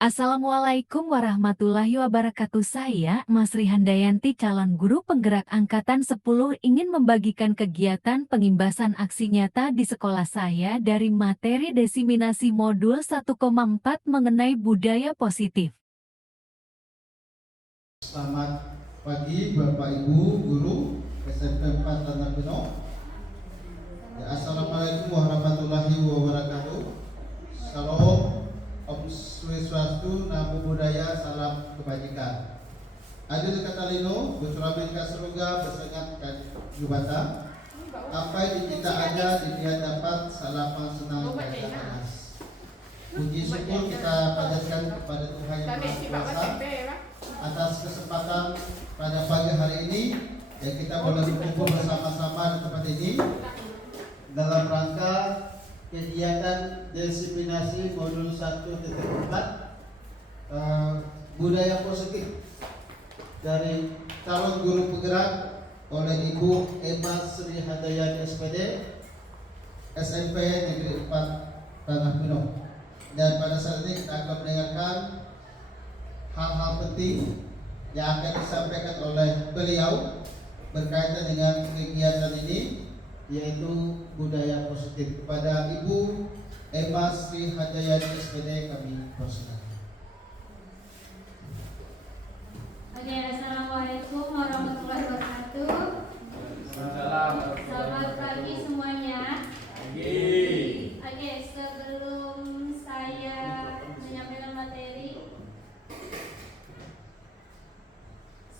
Assalamualaikum warahmatullahi wabarakatuh. Saya, Mas Rihandayanti, calon guru penggerak Angkatan 10, ingin membagikan kegiatan pengimbasan aksi nyata di sekolah saya dari materi desiminasi modul 1,4 mengenai budaya positif. Selamat pagi Bapak Ibu Guru SMP 4 Tanah Pino. Assalamualaikum warahmatullahi wabarakatuh. Salam, Om Swastiastu, Namo Buddhaya, salam kebajikan. Adil Katalino, Busramin Kasruga, Besengat Jubata. Apa yang kita ada di dia dapat, salam senang dan panas. Puji syukur kita panjatkan kepada Tuhan Yang Maha Kuasa atas kesempatan pada pagi hari ini yang kita boleh berkumpul bersama-sama di tempat ini dalam rangka kegiatan desiminasi modul 1.4 budaya positif dari calon guru penggerak oleh Ibu Emma Sri Handayani SPD SMP Negeri 4 Tanah Pino. Dan pada saat ini kita akan mendengarkan hal-hal penting yang akan disampaikan oleh beliau berkaitan dengan kegiatan ini, yaitu budaya positif. Kepada Ibu Emma Sri Handayani SPD kami persilakan. Oke, assalamualaikum warahmatullahi wabarakatuh. Selamat pagi semuanya. Oke, sebelum saya menyampaikan materi,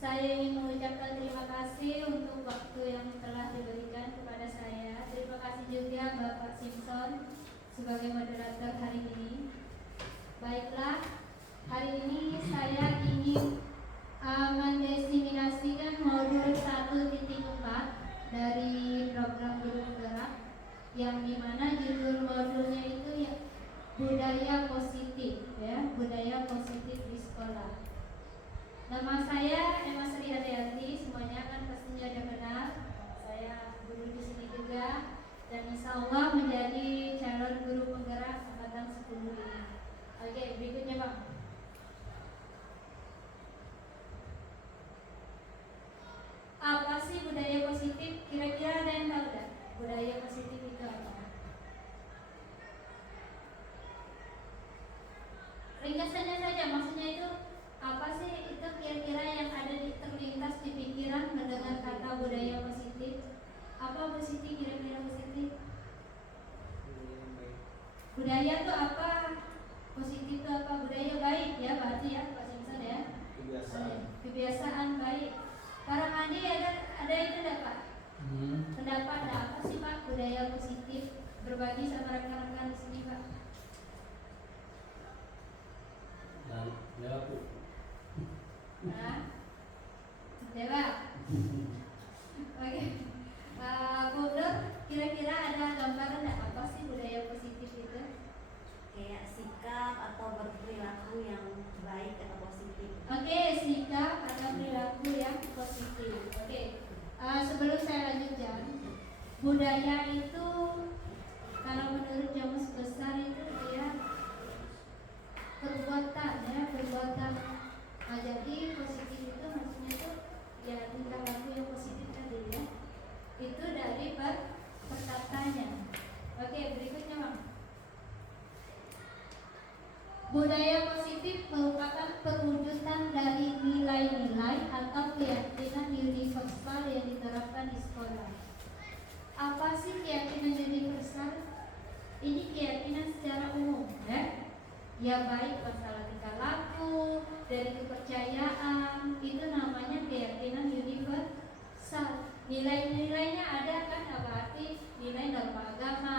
saya ingin mengucapkan terima kasih untuk waktu yang telah diberikan kepada saya. Terima kasih juga Bapak Simpson sebagai moderator hari ini. Baiklah, hari ini saya ingin mendesiminasikan modul 1.4 dari program guru penggerak, yang dimana judul modulnya itu ya budaya positif, ya, budaya positif di sekolah. Nama saya Emma Sri Handayani, semuanya kan pastinya sudah kenal. Saya guru di sini juga, dan insya Allah menjadi calon guru penggerak angkatan 10 ini. Oke, berikutnya Bang. Apa sih budaya positif? Kira-kira ada yang tahu nggak? Budaya positif itu apa? Ringkasannya saja, maksudnya itu apa sih? Itu kira-kira yang ada di terlintas di pikiran mendengar kata budaya positif. Apa positif, kira-kira positif? Budaya itu apa? Positif itu apa? Budaya baik ya, berarti ya Pak Simpson ya. Kebiasaan baik. Para mandi ada itu enggak Pak? Pendapat ada apa sih Pak budaya positif? Berbagi sama rekan-rekan di sini Pak. Jawab. Nah, jawab. Oke. Bu Nur, kira-kira ada gambaran enggak apa sih budaya positif itu? Kayak sikap atau berperilaku yang baik atau positif. Oke, sikap atau perilaku yang positif. Oke. Sebelum saya lanjutkan, budaya itu kalau menurut Kamus Besar itu dia perbuatan ya, perbuatan. Jadi positif itu maksudnya itu ya tingkah laku yang positif tadi ya. Itu dari perkataannya. Oke, berikutnya Bang. Budaya positif merupakan perwujudan dari nilai-nilai atau keyakinan universal yang diterapkan di sekolah. Apa sih keyakinan universal? Ini keyakinan secara umum, ya. Ya baik masalah tingkah laku, dari kepercayaan, itu namanya keyakinan universal. Nilai-nilainya ada kan, berarti nilai norma agama,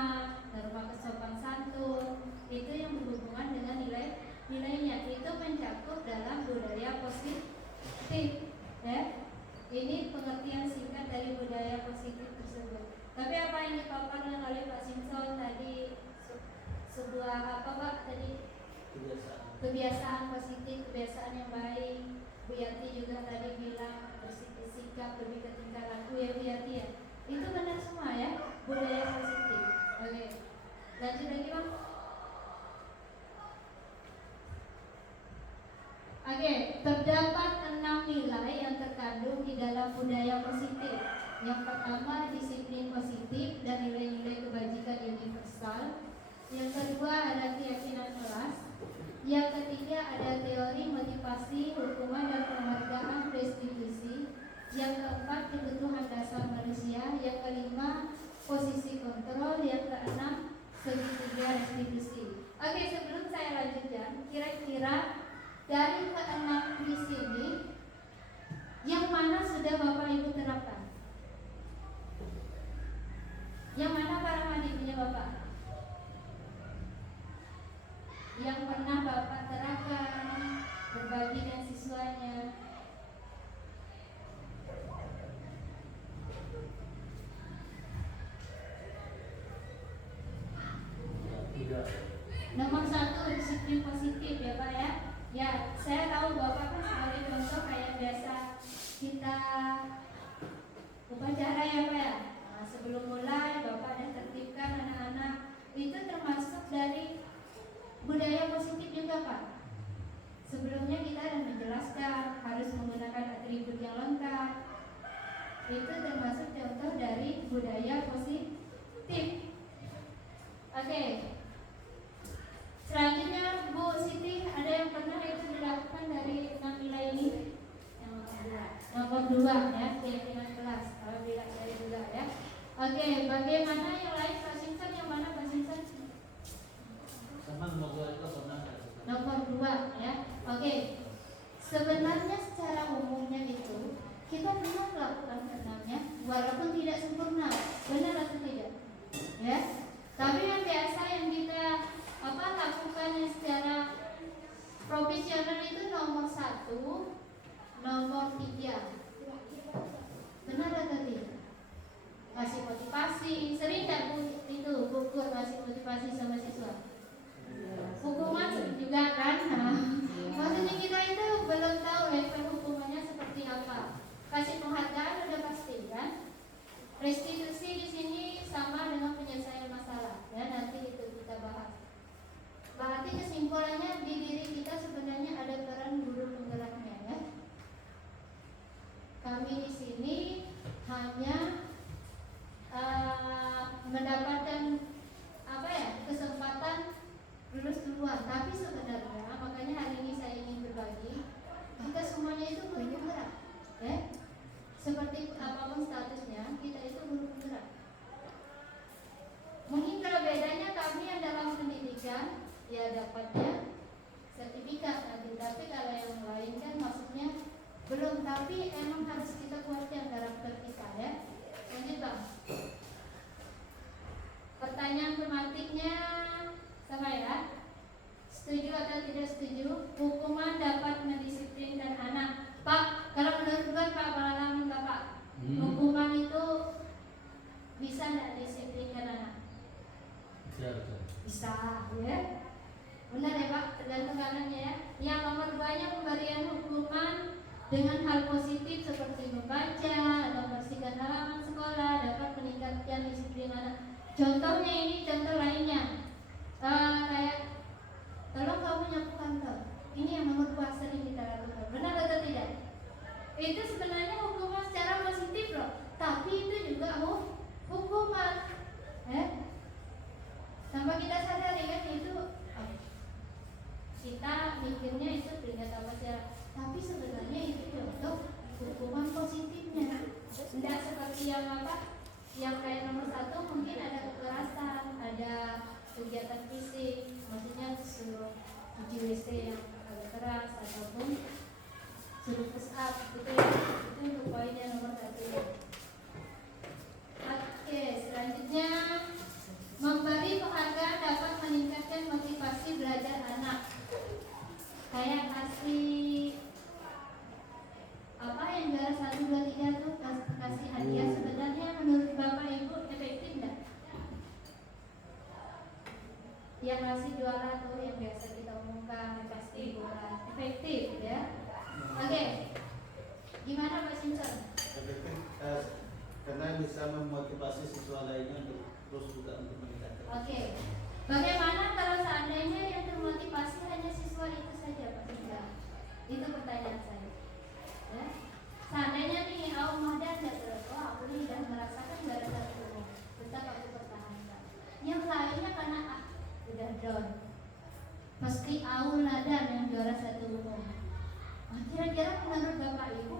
norma kesopan santun, itu yang berhubungan dengan nilainya, itu mencakup dalam budaya positif, ya. Ini pengertian singkat dari budaya positif tersebut. Tapi apa yang dipaparkan oleh Pak Simpson tadi, sebuah apa Pak tadi? Kebiasaan positif, kebiasaan yang baik. Bu Yati juga tadi bilang bersikap lebih ke tingkah laku ya Bu Yati ya. Itu benar semua ya, budaya positif. Oke, lanjut lagi Bang. Oke, terdapat 6 nilai yang terkandung di dalam budaya positif. Yang pertama, disiplin positif dan nilai-nilai kebajikan universal. Yang kedua, ada keyakinan kelas. Yang ketiga, ada teori motivasi, hukuman dan penghargaan restitusi. Yang keempat, kebutuhan dasar manusia. Yang kelima, posisi kontrol. Yang keenam, segitiga restitusi. Oke, sebelum saya lanjutkan, kira-kira dari keenam di sini, yang mana sudah Bapak Ibu terapkan? Yang mana para mandi punya Bapak? Yang pernah Bapak terapkan, berbagi dengan siswanya? Nomor 1, disiplin positif ya Pak ya. Ya, saya tahu Bapak kan sebagai contoh kayak biasa kita upacara ya Pak ya. Nah, sebelum mulai Bapak dan tertibkan anak-anak, itu termasuk dari budaya positif juga Pak. Sebelumnya kita ada menjelaskan harus menggunakan atribut yang lengkap. Itu termasuk contoh dari budaya positif. Oke. Selanjutnya Bu Siti, ada yang pernah itu dilakukan dari 6 nilai ini? Nomor 2 ya, keyakinan kelas. Kalau bilang dari 2 ya. Oke, bagaimana yang lain Pak Simpson? Yang mana Pak Simpson? Sama nomor 2 itu pernah. Nomor 2 ya. Oke. Sebenarnya secara umumnya itu kita pernah melakukan enamnya walaupun tidak sempurna. Benar atau tidak? Ya. Tapi yang biasa yang kita lakukannya secara profesional itu nomor 1, nomor 3. Benar atau tidak? Kasih motivasi. Sering tak Bu itu buku kasih motivasi sama siswa? Hukuman juga kan? Nah, maksudnya kita itu belum tahu efek hukumannya seperti apa. Kasih penghargaan udah pasti kan? Restitusi di sini sama dengan penyelesaian masalah. Ya, nanti itu kita bahas. Berarti kesimpulannya di diri kita sebenarnya ada peran guru penggeraknya ya. Kami di sini hanya mendapatkan kesempatan lulus duluan. Tapi sebenarnya makanya hari ini saya ingin berbagi, kita semuanya itu guru penggerak, ya. Seperti apapun statusnya, kita itu guru penggerak. Mungkin kalau bedanya kami yang dalam pendidikan ya dapatnya sertifikat nanti, tapi kalau yang lain kan maksudnya belum, tapi emang harus kita kuatkan karakter kita ya. Lanjut Bang. Pertanyaan tematiknya sama ya. Setuju atau tidak setuju? Hukuman dapat mendisiplinkan anak. Pak, kalau menurut Pak pengalaman Bapak, hukuman itu bisa tidak disiplinkan anak? Bisa ya. Benar ya Pak, tergantung kanannya ya. Yang nomor 2-nya pemberian hukuman dengan hal positif seperti membaca atau membersihkan halaman sekolah dapat meningkatkan disiplin anak. Contohnya ini, contoh lainnya kayak tolong kamu nyapu kantor. Ini yang nomor 2 sering kita lakukan. Benar atau tidak? Itu sebenarnya hukuman secara positif loh. Tapi itu juga hukuman. Tanpa kita sadari kan itu kita mikirnya itu peringatan apa sih? Tapi sebenarnya itu contoh hukuman positifnya. Tidak seperti yang yang kayak nomor 1 mungkin ada kekerasan, ada kegiatan fisik, maksudnya suruh cuci WC yang agak keras ataupun suruh push up itu untuk poinnya nomor 1. Oke, selanjutnya memberi penghargaan dapat meningkatkan motivasi belajar anak. Kayak kasih yang juara 1, 2, 3 tuh kasih hadiah, sebenarnya menurut Bapak Ibu efektif enggak? Yang ngasih juara tuh yang biasa kita umumkan pasti bukan efektif ya. Oke. Gimana Pak Simpson? Efektif karena bisa memotivasi siswa lainnya untuk terus juga untuk meningkatkan. Oke. Bagaimana kalau seandainya yang termotivasi hanya siswa itu saja Pak Simpson? Itu Nah, kira-kira menurut Bapak Ibu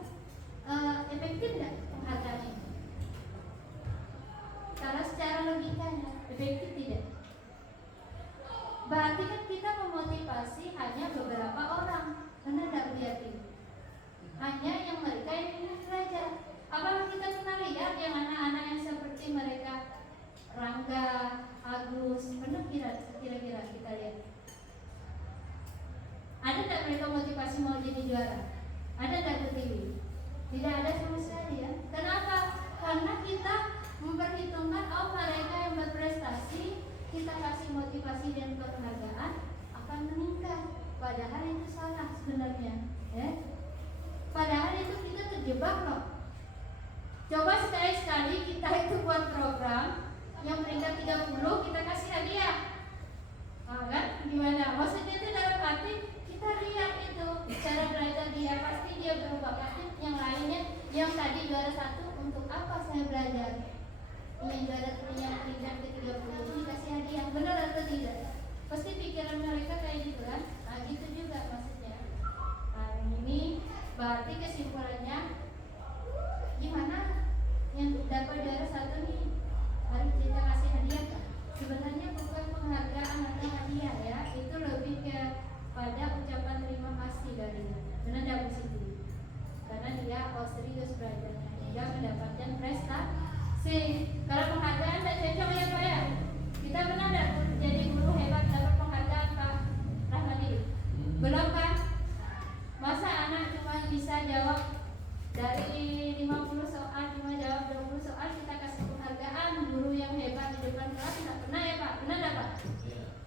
efektif nggak penghargaan ini? Kalau secara logikanya efektif tidak? Berarti kan kita memotivasi hanya beberapa orang, benar nggak Bu Yati? Hanya yang mereka yang ingin belajar. Apakah kita pernah lihat yang anak-anak yang seperti mereka Rangga, Agus, pernah kira-kira kita lihat? Ada nggak mereka motivasi mau jadi juara? Ada nggak Bu Tiwi? Tidak ada sama sekali ya. Kenapa? Karena kita memperhitungkan mereka yang berprestasi, kita kasih motivasi dan penghargaan akan meningkat. Padahal itu salah sebenarnya, ya. Padahal itu kita terjebak loh. Coba sekali-sekali kita itu buat program yang peringkat 30 kita kasih hadiah. Kan? Gimana? Maksudnya itu dalam hati kita lihat itu cara belajar dia, pasti dia berubah. Pasti yang lainnya yang tadi juara 1 untuk apa saya belajar? Yang juara yang peringkat ke-30 ini kasih hadiah, benar atau tidak? Pasti pikiran mereka kayak gitu kan? Nah gitu juga maksudnya. Nah ini berarti kesimpulannya gimana? Yang dapat juara 1 nih harus kita kasih hadiah kan? Sebenarnya bukan penghargaan atau hadiah ya, itu lebih kepada ucapan terima kasih darinya. Benar tidak Bu Siti? Karena dia serius belajarnya hingga mendapatkan prestasi. Kalau penghargaan tidak cocok ya Pak ya? Kita pernah tidak jadi guru hebat dapat penghargaan Pak Rahmadi? Belum kan? Masa anak cuma bisa jawab dari 50 soal cuma jawab 20 soal kita kasih penghargaan? Guru yang hebat di depan kelas tidak pernah ya Pak? Benar tidak Pak?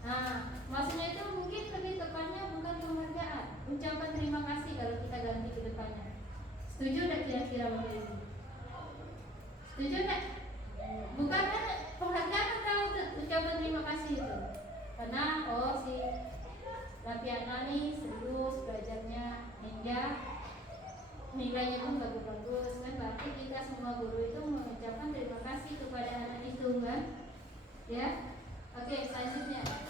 Nah, maksudnya itu mungkin lebih tepatnya bukan penghargaan, ucapan terima kasih kalau kita ganti ke depannya. Setuju tidak kira-kira Bapak Ibu? Setuju tidak? Bukan kan penghargaan atau ucapan terima kasih itu? Karena si Rapiana nih serius belajarnya hingga nilainya pun bagus-bagus kan, berarti kita semua guru itu mengucapkan terima kasih kepada anak itu kan, ya. Oke, selanjutnya Bang.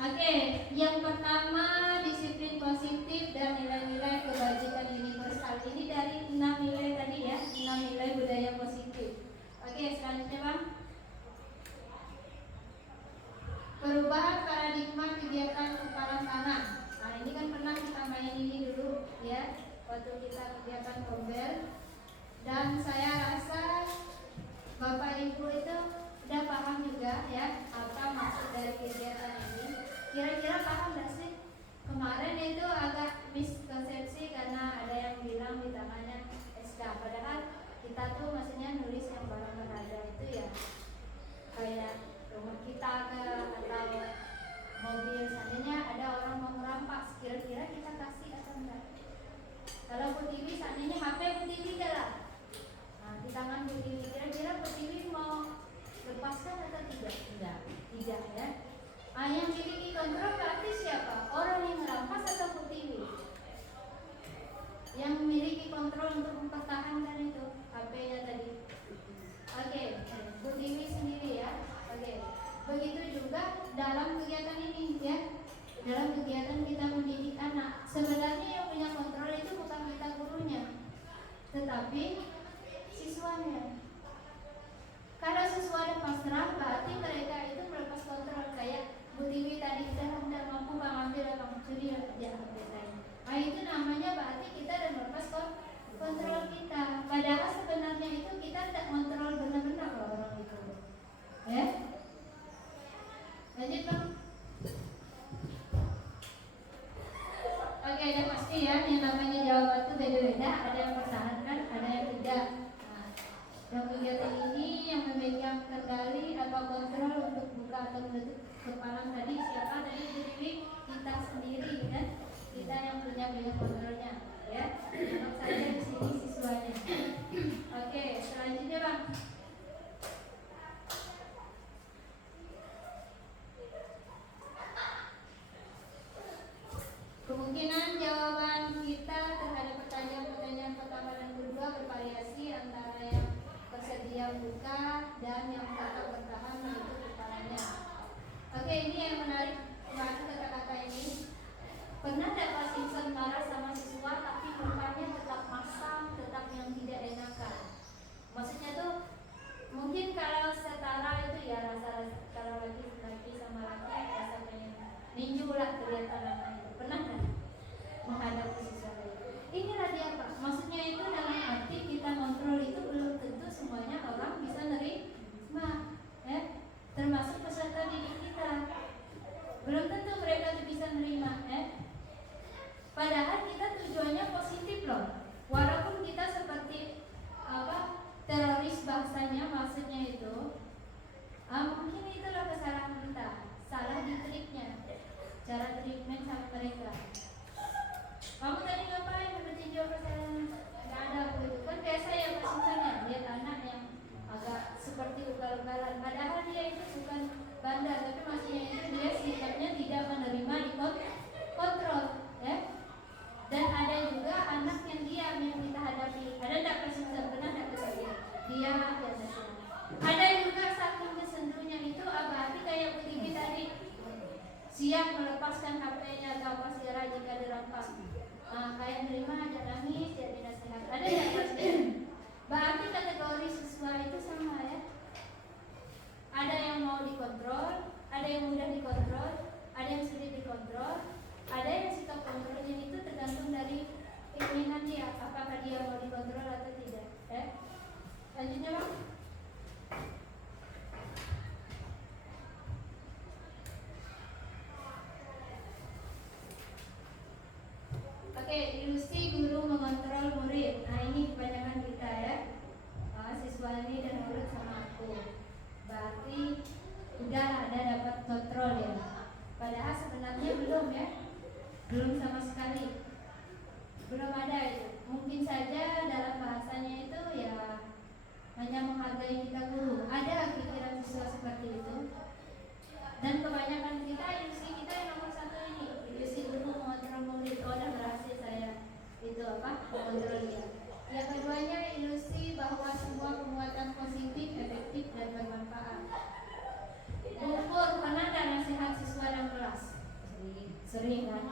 Oke, yang pertama disiplin positif dan nilai-nilai kebajikan universal. Ini dari 6 nilai tadi ya, 6 nilai budaya positif. Oke, selanjutnya Bang. Perubahan paradigma kegiatan kepalan tanah. Nah ini kan pernah kita main ini dulu ya, waktu kita kegiatan kombel. Dan saya rasa Bapak Ibu itu udah paham juga ya apa maksud dari kegiatan ini. Kira-kira paham gak sih? Kemarin itu agak miskonsepsi karena ada yang bilang di tangannya SK, padahal kita tuh maksudnya nulis yang barang berharga itu ya kayak rumah kita atau mobil. Seandainya ada orang mau merampas, kira-kira kita kasih atau enggak? Kalau Bu Tiwi seandainya HP Bu Tiwi enggak lah. Nah di tangan Bu Tiwi, kira-kira Bu Tiwi mau lepaskan atau tidak? Tidak ya. Yang memiliki kontrol berarti siapa? Orang yang merampas atau Bu Tiwi? Yang memiliki kontrol untuk mempertahankan itu HP-nya tadi. Oke, Bu Tiwi sendiri ya. Oke. Begitu juga dalam kegiatan ini ya. Dalam kegiatan kita mendidik anak, sebenarnya yang punya kontrol itu bukan kita gurunya, tetapi siswanya. Kalau siswa ada pasrah, berarti mereka itu melepas kontrol. Kayak Bu Tiwi tadi, kita tidak mampu mengambil atau mencuri ya HP saya. Nah itu namanya berarti kita ada melepas kontrol kita. Padahal sebenarnya itu kita tidak kontrol benar-benar orang itu. Ya. Lanjut Bang. Oke, udah pasti ya yang namanya jawaban itu beda-beda. Ada yang pertahankan, ada yang tidak. Nah, yang kegiatan ini yang memegang kendali atau kontrol untuk buka atau menutup kepala tadi siapa? Tadi diri kita sendiri kan? Kita yang punya kontrolnya, ya. Untuk saya di sini siswanya. Oke, selanjutnya Bang. Kemungkinan jawaban kita terhadap pertanyaan pertama dan kedua bervariasi antara yang bersedia buka dan yang ninju lah kelihatan namanya. Pernah kan menghadapi siswa lain? Inilah dia Pak. Maksudnya itu dalam arti kita kontrol itu belum tentu semuanya orang bisa nerima, termasuk peserta didik kita. Belum tentu mereka itu bisa nerima, Padahal kita tujuannya positif loh. Walaupun kita seperti teroris bahasanya, maksudnya itu mungkin itulah kesalahan kita, salah di triknya, cara treatment sama mereka. Kamu tadi ngapain bertinjau kesalahan? Nggak ada begitu kan, biasa ya pasukannya lihat anak yang agak seperti ugal-ugalan, padahal dia itu bukan bandar, tapi maksudnya itu dia sikapnya tidak menerima dikontrol, Dan ada juga anak yang diam yang kita hadapi. Ada tidak kesusahan? Benar tidak kesusahan? Diam dan senang. Ada juga saking kesendunya itu berarti kayak Putih tadi, siap melepaskan HP-nya atau apa segala jika dirampas. Kayak nerima aja nangis, ya dinasihat. Ada yang berarti kategori siswa itu sama ya. Ada yang mau dikontrol, ada yang mudah dikontrol, ada yang sulit dikontrol, ada yang sikap kontrolnya itu tergantung dari keinginan dia, apakah dia mau dikontrol atau tidak. Lanjutnya Bang. Oke, ilusi guru mengontrol murid. Nah ini kebanyakan kita ya. Siswa ini dan murid sama aku. Berarti udah ada dapat kontrol ya. Padahal sebenarnya belum ya. Belum sama sekali. Belum ada itu. Mungkin saja dalam bahasanya itu ya hanya menghargai kita guru. Ada pikiran siswa seperti itu. Dan kebanyakan kita ilusi kita yang nomor satu ini, ilusi guru mengontrol murid. Udah berhasil saya itu mengontrol dia. Yang keduanya ilusi bahwa semua penguatan positif, efektif dan bermanfaat. Ukur pernah ada nasihat siswa dalam kelas? Sering kan?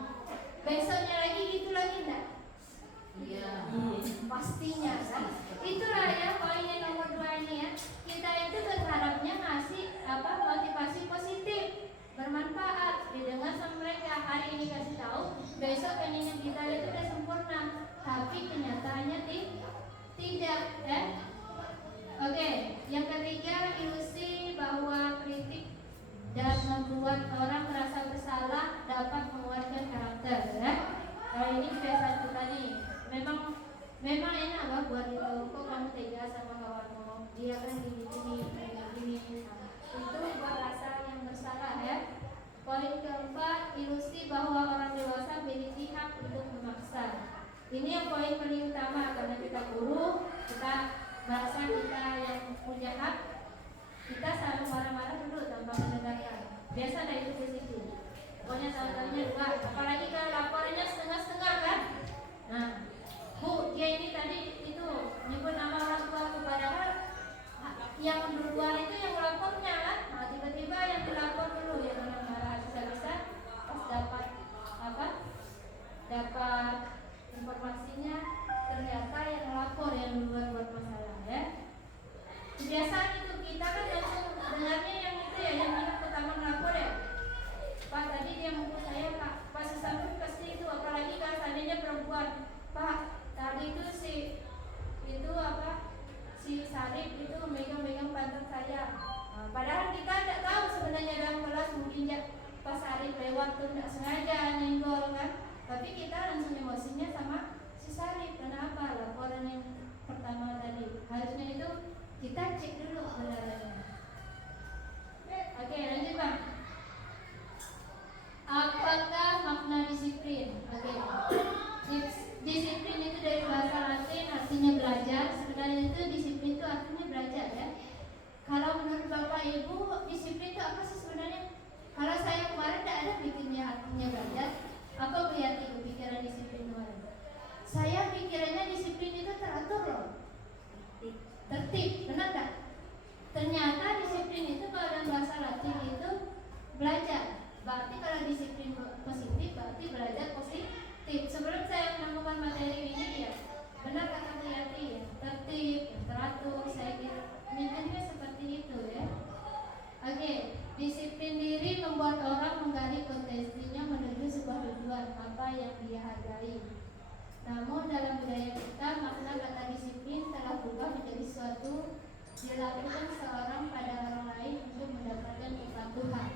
Besoknya lagi gitu lagi enggak? Iya. Pastinya kan? Itulah ya poin yang nomor 2 ini ya. Kita itu berharapnya ngasih motivasi positif, bermanfaat, didengar sama mereka. Hari ini kasih tahu, besok pengennya kita itu udah sempurna, tapi kenyataannya tidak ya. Oke, yang ketiga ilusi bahwa kritik dan membuat orang merasa bersalah dapat menguatkan karakter ya. Kalau ini kebiasaan kita nih, memang enak buat itu. Kok kamu tega sama kawanmu? Dia kan gini. Itu buat rasa yang bersalah ya. Poin keempat, ilusi bahwa orang dewasa memiliki hak untuk memaksa. Ini yang poin paling utama, karena kita guru, kita bahasa kita yang punya hak, kita selalu marah-marah dulu tanpa mendengarkan. Biasa ada itu posisi. Pokoknya contohnya 2. Apalagi kalau laporannya setengah-setengah kan. Nah, Bu, dia ini tadi itu nyebut nama orang tua aku, padahal yang duluan itu yang melapornya kan. Nah, tiba-tiba yang dilapor dulu yang marah. Bisa-bisa pas dapat informasinya ternyata yang lapor yang duluan buat masalah ya. Kebiasaan itu kita kan langsung dengarnya yang itu ya, yang pertama lapor ya. Pak tadi dia mukul saya Pak, pas sampai pasti itu, apalagi kalau seandainya perempuan, Pak tadi itu si Sarip itu megang pantat saya. Padahal kita tidak tahu sebenarnya dalam kelas, mungkin ya pas Sarip lewat tuh tidak sengaja nyenggol kan, tapi kita langsung emosinya sama si Sarip. Kenapa? Laporan yang pertama tadi harusnya itu kita cek dulu kebenarannya. Oke, lanjut Bang. Apakah makna disiplin? Oke. Disiplin itu dari bahasa Latin artinya belajar. Sebenarnya itu disiplin itu artinya belajar ya. Kalau menurut Bapak Ibu, disiplin itu apa sih sebenarnya? Kalau saya kemarin tidak ada pikirnya artinya belajar. Apa Bu Yati pikiran disiplin kemarin? Saya pikirannya disiplin itu teratur loh. Tertib, benar tak? Ternyata disiplin itu kalau dalam bahasa Latin itu belajar. Berarti kalau disiplin positif berarti belajar positif. Sebelum saya menemukan materi ini ya, benar kata Bu Yati ya, tertib, teratur. Saya kira mikirnya seperti itu ya. Oke, disiplin diri membuat orang menggali menjadi suatu dilakukan seorang pada orang lain untuk mendapatkan kepatuhan.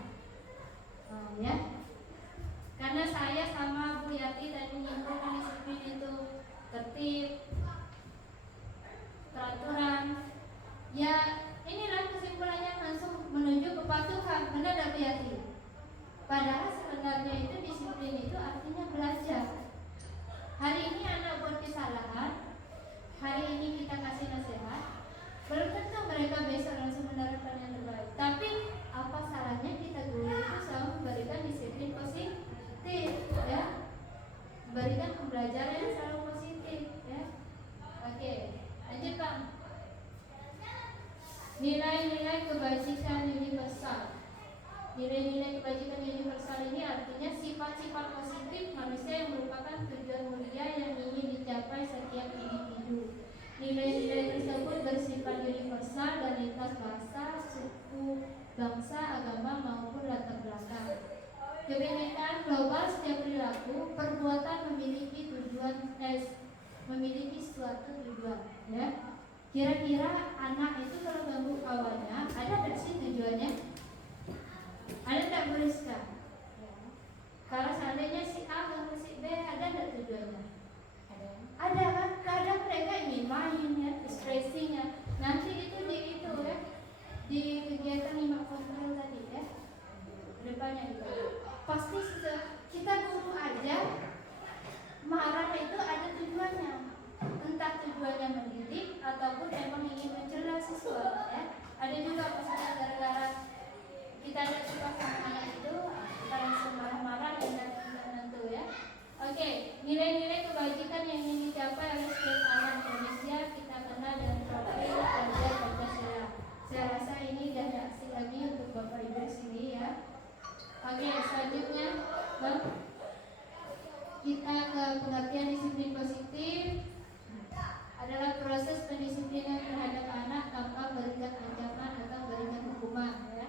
Ya, karena saya sama Bu Yati tadi menyimpulkan disiplin itu tertib, peraturan. Ya, inilah kesimpulannya langsung menuju kepatuhan. Benar tidak Bu Yati? Padahal sebenarnya itu disiplin itu artinya belajar. Hari ini anak buat kesalahan, hari ini kita kasih nasihat, belum tentu mereka besok langsung menerapkan yang terbaik. Tapi apa salahnya kita guru itu selalu memberikan disiplin positif, ya, memberikan pembelajaran yang selalu positif, ya. Oke, lanjut Bang. Nilai-nilai kebajikan universal. Nilai-nilai kebajikan universal ini artinya sifat-sifat positif manusia yang merupakan tujuan mulia yang ingin dicapai setiap individu. Nilai-nilai tersebut bersifat universal dan lintas bahasa, suku, bangsa, agama maupun latar belakang. Kebinekaan global setiap perilaku, perbuatan memiliki tujuan memiliki suatu tujuan, ya. Kira-kira anak itu kalau ganggu kawannya, ada nggak sih tujuannya? Ada nggak Bu Rizka? Kalau seandainya si A ganggu si B, ada nggak tujuannya? Ada kan? Kadang mereka ingin main, ya, stressing, ya. Nanti itu di itu, ya, di kegiatan 5 kontrol tadi, ya, depannya itu pasti kita guru aja marah itu ada tujuannya, entah tujuannya mendidik ataupun emang ingin mencela siswa, ya. Ada juga maksudnya gara-gara kita ada suka sama anak itu kita langsung marah-marah dan tentu, ya. Oke, nilai-nilai kebajikan yang ingin dicapai oleh setiap anak Indonesia kita kenal dengan profil pelajar Pancasila. Saya rasa ini dah tidak asing lagi untuk Bapak Ibu sini, ya. Oke, selanjutnya Bang, kita ke pengertian disiplin positif adalah proses pendisiplinan terhadap anak tanpa memberikan ancaman atau memberikan hukuman, ya.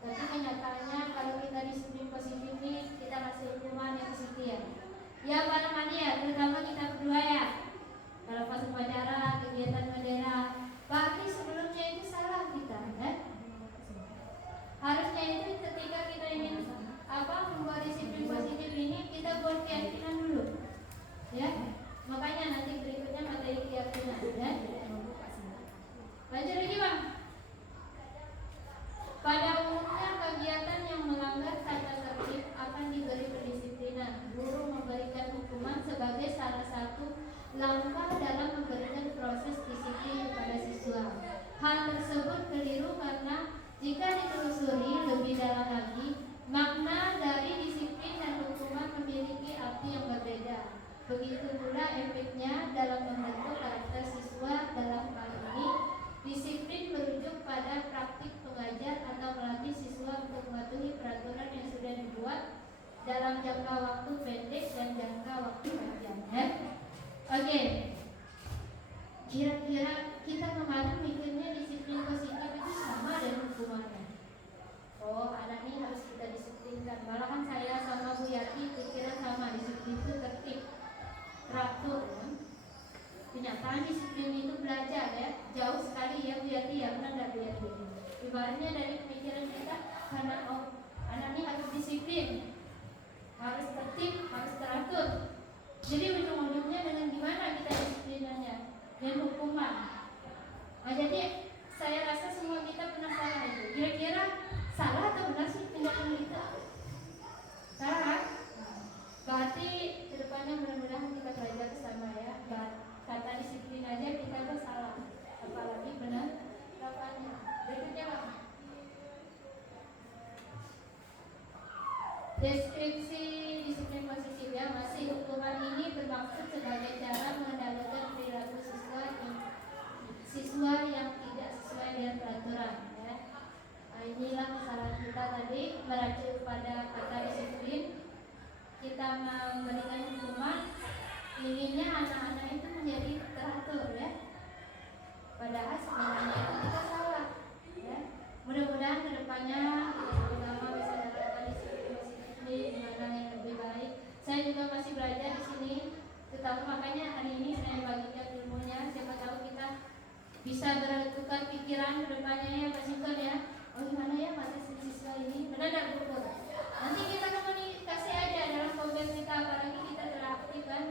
Tapi kenyataannya kalau kita disiplin positif ini kita kasih hukuman yang positif, ya. Ya Pak Ramadi, ya, terutama kita berdua, ya. Kalau pas upacara, kegiatan bendera, berarti sebelumnya itu salah kita, ya. Harusnya itu ketika kita ingin membuat disiplin positif ini kita buat keyakinan dulu, ya. Makanya nanti berikutnya materi keyakinan, ya. Lanjut lagi Bang. Pada umumnya kegiatan yang melanggar tata tertib akan diberi pendisiplinan. Guru memberikan hukuman sebagai salah satu langkah dalam memberikan proses disiplin kepada siswa. Hal tersebut keliru karena jika ditelusuri lebih dalam lagi, makna dari disiplin dan hukuman memiliki arti yang berbeda. Begitu pula efeknya dalam membentuk karakter siswa. Dalam hal ini, disiplin merujuk pada praktik pengajar atau melatih siswa untuk mematuhi peraturan yang sudah dibuat dalam jangka waktu pendek dan jangka waktu panjang, ya. Oke. Kira-kira kita kemarin mikirnya disiplin positif itu sama dengan hukumannya. Oh, anak ini harus kita disiplinkan. Malahan saya sama Bu Yati pikiran sama, disiplin itu tertib, teratur, ya. Kenyataan disiplin itu belajar, ya. Jauh sekali, ya Bu Yati, ya. Benar nggak Bu Yati? Ibaratnya dari pemikiran kita karena anak ini harus disiplin, harus tertib, harus teratur. Jadi ujung-ujungnya dengan gimana kita disiplinannya? Dan hukuman. Nah, jadi saya rasa semua kita pernah salah itu. Kira-kira salah atau benar sih tindakan kita? Salah kan? Berarti kedepannya mudah-mudahan kita belajar bersama, ya. Kata disiplin aja kita tuh salah, apalagi benar katanya. Berikutnya Bang. Deskripsi disiplin positif, ya. Masih hukuman ini bermaksud sebagai cara mengendalikan perilaku siswa yang tidak sesuai dengan peraturan, ya. Nah, inilah kesalahan kita tadi merujuk pada kata disiplin. Kita memberikan hukuman, inginnya anak-anak itu menjadi teratur, ya. Padahal sebenarnya itu kita salah, ya. Mudah-mudahan kedepannya kita sama-sama bisa mendapatkan disiplin positif ini gimana yang lebih baik. Saya juga masih belajar di sini, tetapi makanya hari ini saya bagikan ilmunya. Siapa tahu kita depannya ya Pak Sinton ya. Oh gimana ya mahasiswa ini, benar nggak Bu? Nanti kita komunikasi aja dalam konten kita, apalagi kita teraktif kan.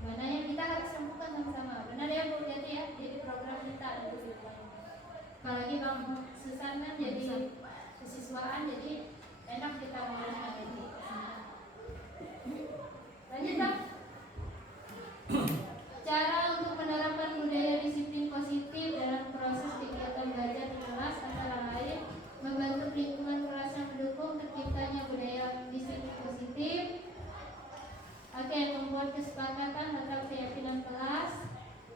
Gimana ya, kita harus lakukan sama-sama. Benar ya Bu, ya. Jadi program kita ada di situ. Apalagi Bang Susan kan jadi kesiswaan, jadi enak kita ngomongnya gitu. Lanjut Bang. Cara untuk menerapkan budaya disiplin positif dalam proses kegiatan belajar di kelas antara lain membentuk lingkungan kelas yang mendukung terciptanya budaya disiplin positif. Oke, membuat kesepakatan atau keyakinan kelas.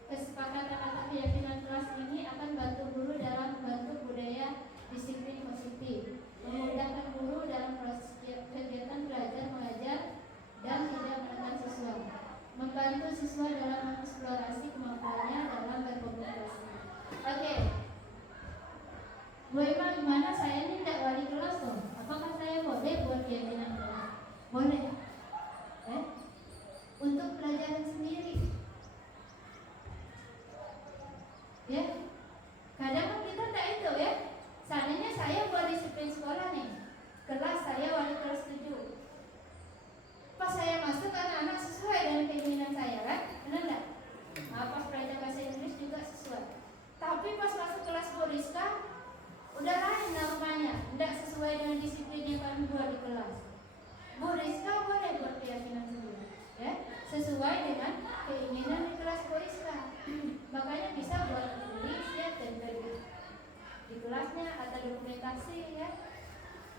Kesepakatan atau keyakinan kelas ini akan bantu guru dalam membentuk budaya disiplin positif, memudahkan guru dalam proses kegiatan belajar mengajar dan tidak menekan siswa, membantu siswa dalam mengeksplorasi kemampuannya dalam berkomunikasi. Oke, Bu Emma, gimana? Saya ini tidak wali kelas tuh. Apakah saya boleh buat keyakinan kelas? Boleh. Untuk pelajaran sendiri. Ya, kadang kan kita tidak itu ya. Seandainya saya buat disiplin sekolah nih, kelas saya wali kelas 7. Pas saya masuk anak-anak sesuai dengan keinginan saya kan, benar nggak? Nah, pas belajar bahasa Inggris juga sesuai. Tapi pas masuk kelas Bu Rizka, udah lain namanya, tidak sesuai dengan disiplin yang kami buat di kelas. Bu Rizka boleh buat keyakinan sendiri, ya, sesuai dengan keinginan di kelas Bu Rizka. Makanya bisa buat tulis ya, tempel di kelasnya atau dokumentasi ya.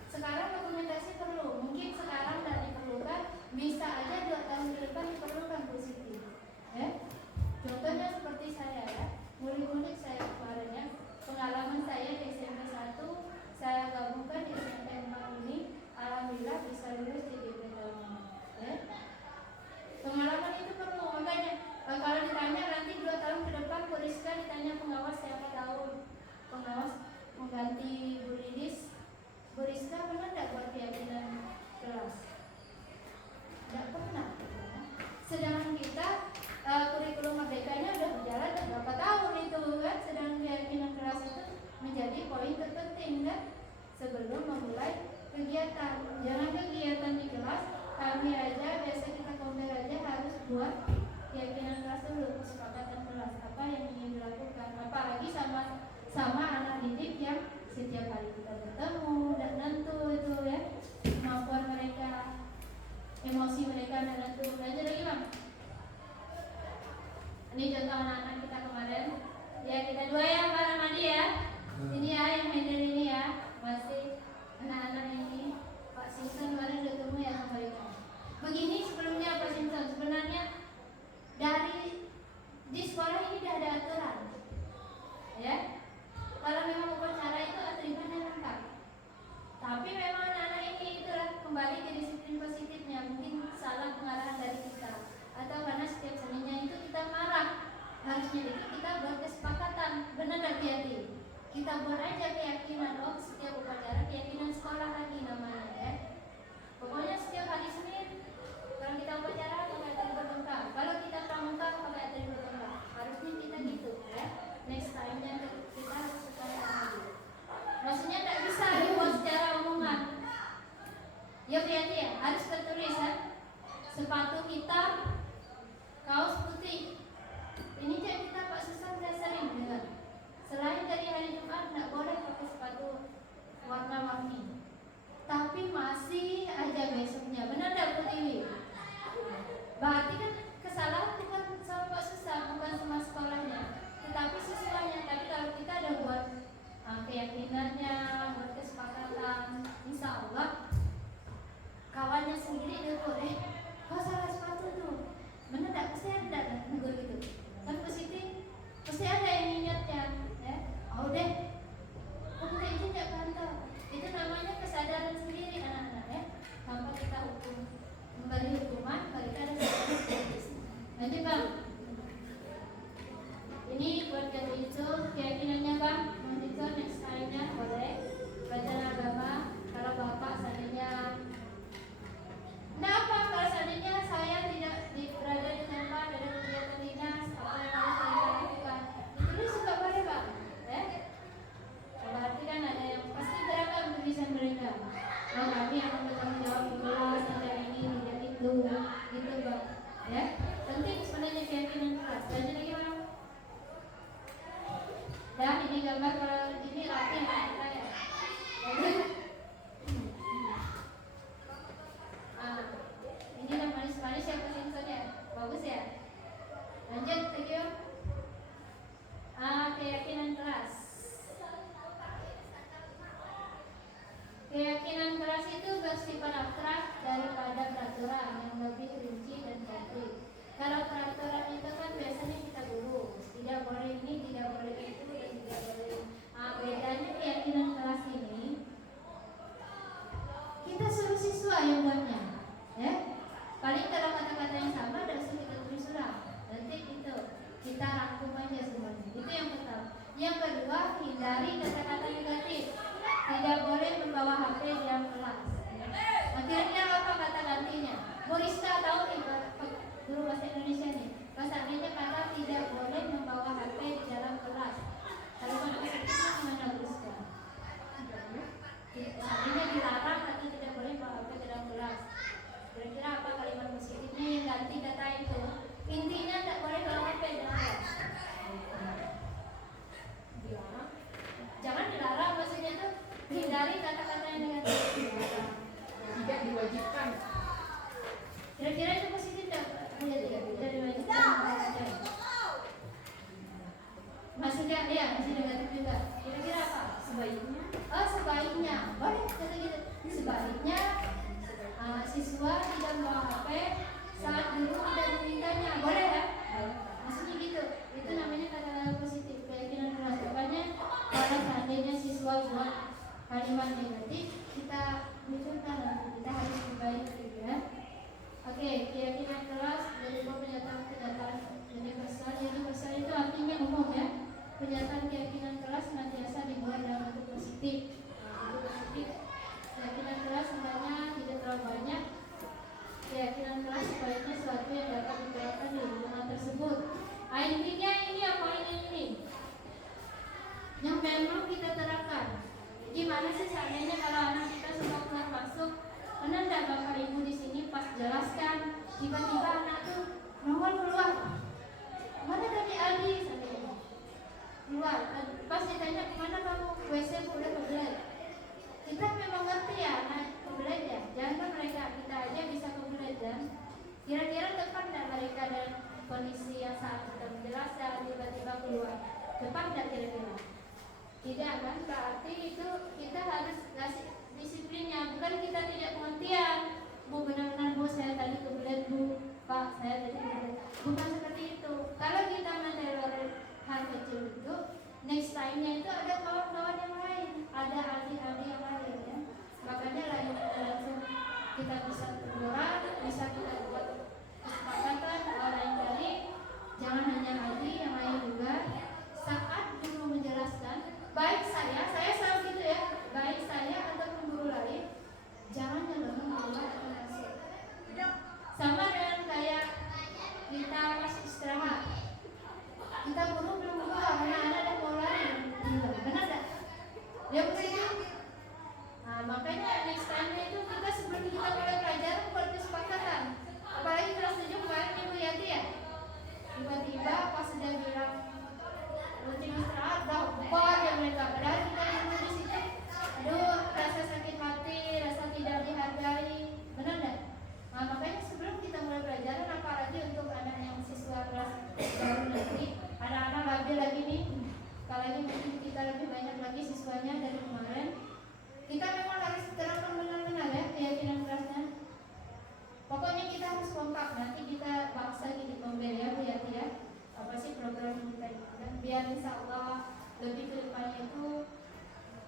Sekarang dokumentasi perlu, mungkin sekarang tidak diperlukan, bisa aja 2 tahun ke depan diperlukan Bu Siti. Ya. Contohnya seperti saya ya, ngulik-ngulik saya kemarin ya, pengalaman saya di SMP 1, saya gabungkan di SMP 4 ini, alhamdulillah bisa lulus di GP tahun ini. Ya. Pengalaman itu perlu, makanya kalau ditanya nanti 2 tahun ke depan Bu Rizka ditanya pengawas siapa tahun, pengawas mengganti Bu Lilis. Bu Rizka pernah tidak buat keyakinan kelas? Tidak pernah. Sedangkan kita kurikulum merdekanya sudah berjalan berapa tahun itu kan? Sedangkan keyakinan kelas itu menjadi poin terpenting kan? Sebelum memulai kegiatan. Jangan kegiatan di kelas, kami aja biasa kita compare aja harus buat keyakinan kelas dulu, kesepakatan kelas apa yang ingin dilakukan. Apalagi sama anak didik yang setiap hari kita bertemu dan tentu itu ya, kemampuan mereka, emosi mereka dan tentu. Belajar lagi Bang. Ini contoh anak-anak kita kemarin. Ya kita dua ya Pak Ramadi ya. Ini ya yang handle ini ya, masih anak-anak ini. Pak Simpson kemarin udah ketemu ya sama mereka. Begini sebelumnya Pak Simpson, sebenarnya dari di sekolah ini udah ada aturan, ya. Kalau memang upacara itu atributnya lengkap. Tapi memang anak-anak ini itulah kembali ke disiplin positifnya. Mungkin salah pengarahan dari kita, atau karena setiap seninya itu kita marah. Harusnya itu kita buat kesepakatan. Benar nggak hati-hati? Kita buat aja keyakinan. Oh setiap upacara keyakinan sekolah lagi namanya ya. Pokoknya setiap hari Senin kalau kita upacara pakai atribut lengkap. Kalau kita pramuka pakai atribut lengkap. Harusnya kita gitu ya. Next time-nya kita harus sekalian lagi. Maksudnya tidak bisa dibuat secara omongan. Ya hati-hati ya, harus tertulis kan. Sepatu hitam, kaos putih. Ini kita Pak Susan saya sering dengar. Selain dari hari Jumat tidak boleh pakai sepatu warna-warni. Tapi itu bersifat abstrak daripada peraturan yang lebih rinci dan konkret. Kalau peraturan itu kan biasanya kita guru, tidak boleh ini, tidak boleh itu, dan tidak boleh. Bedanya keyakinan kelas ini, kita suruh siswa yang buatnya, ya. Paling kalau kata-kata yang sama, langsung kita tulis ulang. Nanti itu kita rangkum aja semuanya. Itu yang pertama. Yang kedua, hindari kata-kata negatif. Tidak boleh membawa HP di dalam kelas. Nah, kira-kira apa kata gantinya? Moriska tahu nih, guru bahasa Indonesia nih. Bahasa Indonesia kata tidak boleh membawa HP di dalam kelas. Kalau positifnya gimana Moriska? Seandainya dilarang atau tidak boleh bawa HP di dalam kelas. Kira-kira apa kalimat positifnya yang ganti kata itu? Intinya tidak boleh bawa HP di dalam kelas. Dilarang. Jangan dilarang, maksudnya itu hindari kata-kata yang negatif. Tidak diwajibkan. Kira-kira itu positif tidak diwajibkan. Masih tidak, ya masih negatif juga. Kira-kira apa? Sebaiknya Oh, sebaiknya boleh kata gitu. Sebaiknya siswa tidak membawa HP saat guru tidak memintanya. Boleh ya? Maksudnya gitu. Itu namanya kata-kata positif. Keyakinan kelas. Makanya kalau seandainya siswa buat kalimat negatif, kita munculkan nanti. Kita harus perbaiki ya. Oke, keyakinan kelas berupa pernyataan universal. Universal itu artinya umum ya. Pernyataan keyakinan kelas senantiasa dibuat dalam bentuk positif. Itu positif. Keyakinan kelas sebenarnya tidak terlalu banyak. Keyakinan kelas sebaiknya sesuatu yang dapat diterapkan di lingkungan tersebut. Intinya ini apa ini? Yang memang kita terapkan. Gimana sih seandainya kalau anak kita semua keluar masuk, benar tidak bapak ibu di sini pas jelaskan, tiba-tiba anak tuh nongol keluar. Mana tadi Aldi? Keluar. Pas ditanya kemana kamu? WC udah kebelet. Kita memang ngerti ya anak kebelet ya. Jangan mereka, kita aja bisa kebelet dan kira-kira tepat tidak mereka dan kondisi yang saat kita menjelaskan tiba-tiba keluar. Tepat tidak kira-kira? Tidak kan? Berarti itu kita harus kasih disiplinnya. Bukan kita tidak pengertian. Bu benar-benar bu saya tadi kebelet bu. Pak saya tadi kebelet. Bukan seperti itu. Kalau kita mentolerir hal kecil itu, next time-nya itu ada kawan-kawan yang lain, ada ahli-ahli yang lain ya. Makanya langsung kita bisa berdoa, bisa kita buat kesepakatan orang dari jangan hanya ahli yang lain juga. Saat guru menjelaskan, baik saya selalu gitu ya, baik saya ataupun guru lain, jangan nyelonong keluar atau masuk. Sama dengan kayak kita pas istirahat, kita guru belum keluar, anak-anak yang mau lari, benar tak? Ya begitu. Nah makanya next time itu kita sebelum kita mulai pelajaran buat kesepakatan. Apalagi kelas 7 kemarin Ibu Yati ya, tiba-tiba pas sudah bilang rutin istirahat, dah bubar ya mereka. Padahal kita dulu di situ, aduh rasa sakit hati, rasa tidak dihargai, benar tak? Nah makanya sebelum kita mulai pelajaran, apalagi untuk anak yang siswa kelas baru nanti, anak-anak labil lagi nih, apalagi mungkin kita lebih banyak lagi siswanya dari kemarin, kita memang harus terapkan benar-benar ya keyakinan kelasnya. Pokoknya kita harus kompak. Nanti kita bahas lagi di Kombel ya Bu Yati ya, apa sih program kita itu, biar insya Allah lebih ke depannya itu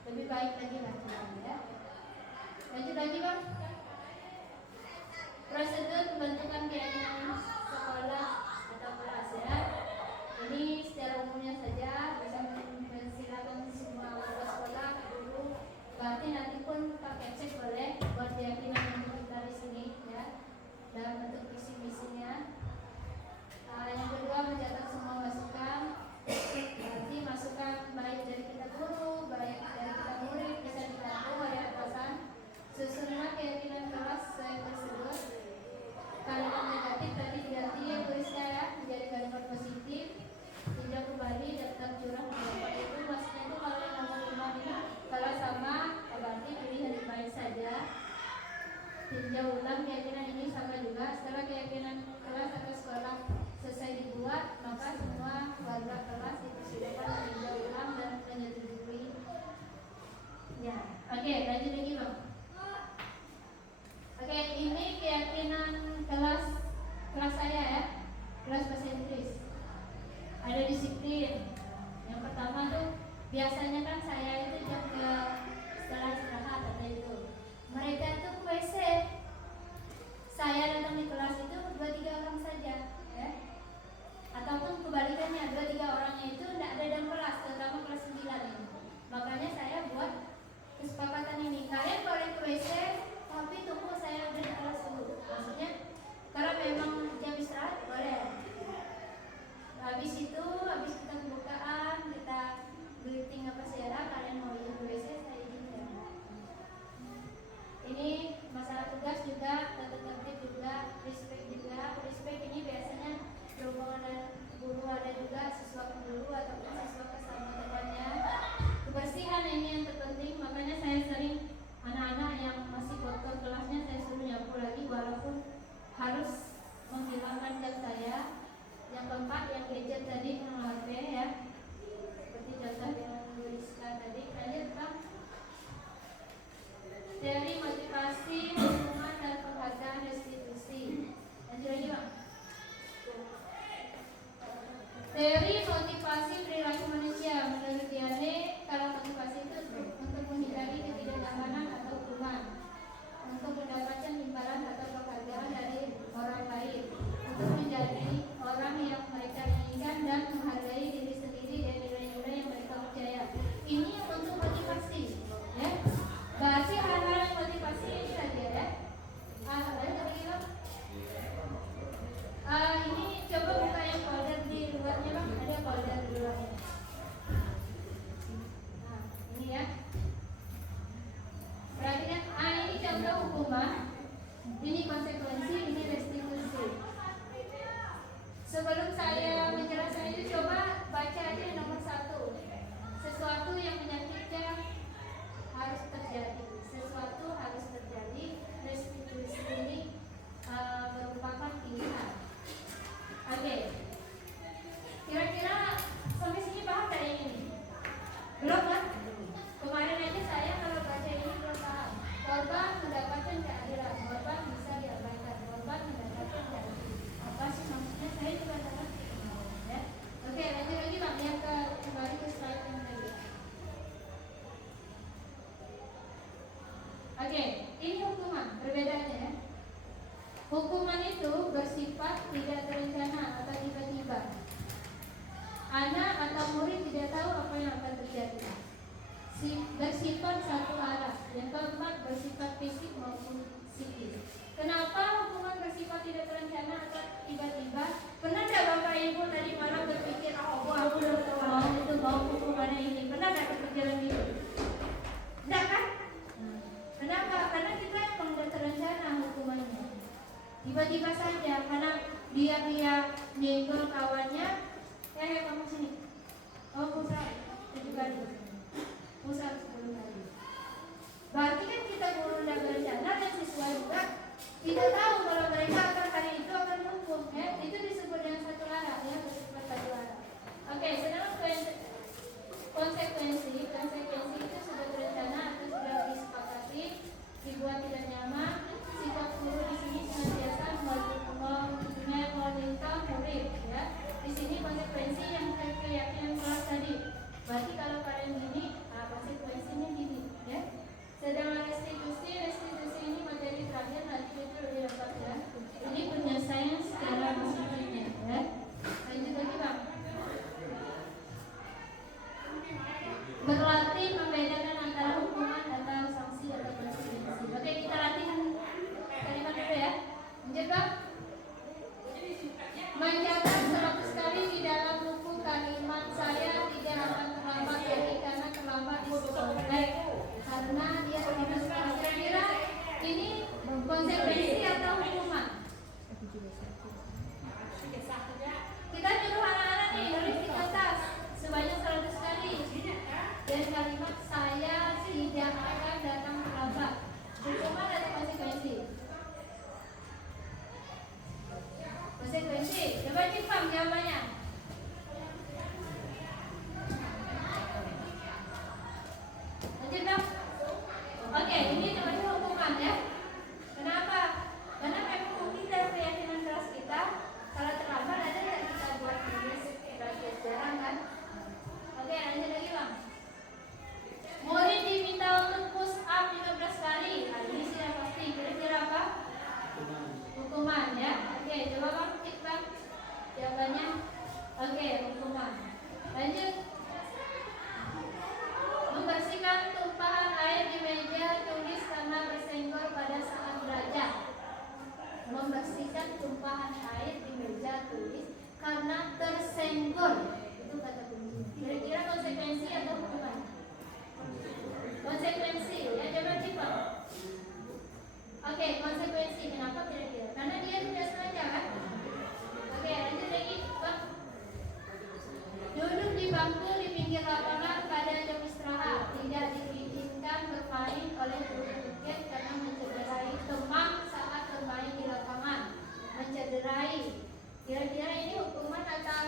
lebih baik lagi lah ya. Lanjut lagi Bang. Prosedur pembentukan keyakinan sekolah atau kelas ya. Ini secara umumnya saja, bisa mempersilakan semua warga sekolah, guru. Berarti nanti pun pakai cek boleh buat keyakinan untuk kita di sini ya, dalam bentuk visi misinya. Yang kedua mencatat semua masukan. Berarti masukan baik dari kita guru, baik dari kita murid bisa dibantu oleh atasan. Susunlah keyakinan kelas saya tersebut. Kalimat negatif tadi diganti ya tulisnya ya menjadi kalimat positif. Tinjau kembali daftar keempat yang gadget tadi yang HP ya, seperti contoh yang Rizka tadi. Lanjut Bang. Teori motivasi, hukuman dan penghargaan restitusi. Lanjut lagi Bang. Teori motivasi perilaku manusia. Menurut Diane, kalau motivasi itu untuk menghindari ketidaknyamanan atau hukuman, untuk mendapatkan imbalan atau penghargaan dari orang lain, untuk menjadi orang yang mereka inginkan dan menghargai diri sendiri dan nilai-nilai yang mereka percaya. Ini yang untuk motivasi, ya. Berarti hal-hal yang motivasi ini lagi ya. Ada lagi Bang? Ini coba buka yang folder di luarnya Bang. Ada folder di luarnya. Nah, ini ya. Perhatikan, ini contoh hukuman, ini konsekuensi, ini restitusi. Sebelum saya menjelaskan itu, coba baca aja yang nomor 1. Sesuatu yang menyakitkan harus terjadi. Sesuatu harus terjadi. Restitusi ini merupakan pilihan. Oke. Kira-kira sampai sini paham tak yang ini? Belum kan? Kemarin aja saya kalau baca ini belum paham. Korban mendapatkan keadilan, korban bisa diabaikan, korban mendapatkan keadilan. Apa sih maksudnya? Saya juga tak ngerti. Ya. Oke, lanjut lagi Bang, yang kembali ke slide yang tadi. Oke, ini hukuman, perbedaannya ya. Hukuman itu bersifat tidak terencana atau tiba-tiba. Anak atau murid tidak tahu apa yang akan terjadi. Bersifat satu arah. Yang keempat, bersifat fisik maupun psikis. Kenapa hukuman bersifat tidak terencana atau tiba-tiba? Pernah tidak Bapak Ibu tadi malam berpikir, aku belum tahu itu mau hukumannya ini. Pernah tidak kepikiran gitu? Tidak kan? Kenapa? Karena kita emang tidak terencana hukumannya. Tiba-tiba saja, karena dia nyenggol kawannya, ya kamu sini. Oh, pusat, 7 kali. Pusat 10 kali. Berarti kan kita guru tidak berencana dan siswa juga tidak tahu kalau mereka akan hari itu akan menghukum. Ya, itu disebut dengan satu arah, ya, bersifat satu arah. Oke, sedangkan konsekuensi itu sudah berencana atau sudah disepakati, dibuat tidak nyaman. Sikap guru di sini senantiasa memonitor murid, ya. Di sini konsekuensi yang keyakinan kelas tadi. Berarti kalau kalian gini, konsekuensinya gini, ya. Sedangkan restitusi ini materi terakhir, nanti itu lebih lengkap ya. Ini penyelesaian secara disiplinnya, ya. Lanjut lagi Bang. Berlatih membedakan antara hukuman atau sanksi atau konsekuensi. Oke, kita latihan kalimat dulu ya. Lanjut Bang. Mencatat 100 kali di dalam buku kalimat saya tidak akan terlambat lagi karena terlambat disobek karena dia tidak sekolah. Kira-kira ini konsekuensi atau hukuman? Kita nyuruh anak-anak nih nulis di kertas sebanyak 100 kali dan kalimat saya tidak akan datang terlambat. Hukuman atau konsekuensi? Konsekuensi. Coba cepat jawabannya. Lanjut Bang. Oke, ini namanya hukuman ya. Kenapa? Karena memang mungkin dalam keyakinan kelas kita, kalau terlambat ada yang kita buat tulis bagian jarang kan? Oke, lanjut lagi Bang. Murid diminta untuk push up 15 kali. Ini sudah pasti. Kira-kira apa? Hukuman ya. Oke, coba Bang cek Bang jawabannya. Oke, hukuman. Lanjut. Membersihkan tumpahan air di meja tulis karena bersenggol pada saat belajar. Membersihkan tumpahan air di meja tulis karena tersenggol. Itu kata kunci. Kira-kira konsekuensi atau hukuman? Konsekuensi. Ya, coba cek Bang. Oke, konsekuensi. Kenapa kira-kira? Karena dia tidak sengaja kan? Oke, lanjut lagi Bang. Duduk di bangku di pinggir lapangan pada jam istirahat. Tidak diizinkan bermain oleh guru kriket karena mencederai teman saat bermain di lapangan. Mencederai. Kira-kira ini hukuman atau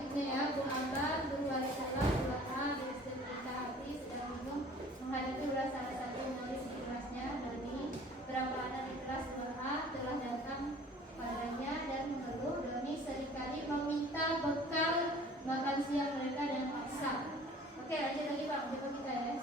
selanjutnya ya, Bu Ambar, Bu Warisalah, Bu A, Bu Setrika Hati sedang bingung menghadapi ulas salah satu menulis di kelasnya. Doni, berapa anak di kelas 2A telah datang padanya dan mengeluh. Doni seringkali meminta bekal makan siang mereka dan paksa. Oke, lanjut lagi Pak, coba kita ya.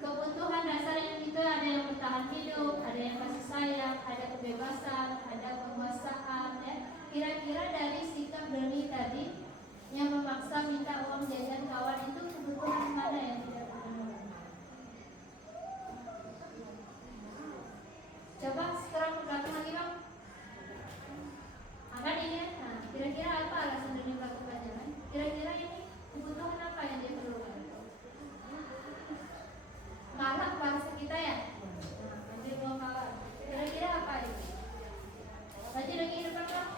Kebutuhan dasar yang itu ada yang bertahan hidup, ada yang kasih sayang, ada kebebasan, ada penguasaan ya. Kira-kira dari sikap Doni tadi yang memaksa minta uang jajan kawan itu kebutuhan mana yang tidak terpenuhi? Coba sekarang ke belakang lagi Bang. Angkat ini ya. Nah, kira-kira apa alasan Doni melakukannya kan? Kira-kira ini kebutuhan apa yang dia perlukan? Malah bahasa kita ya. Nah, nanti mau kawan. Kira-kira apa ini? Lanjut lagi ke depan Bang.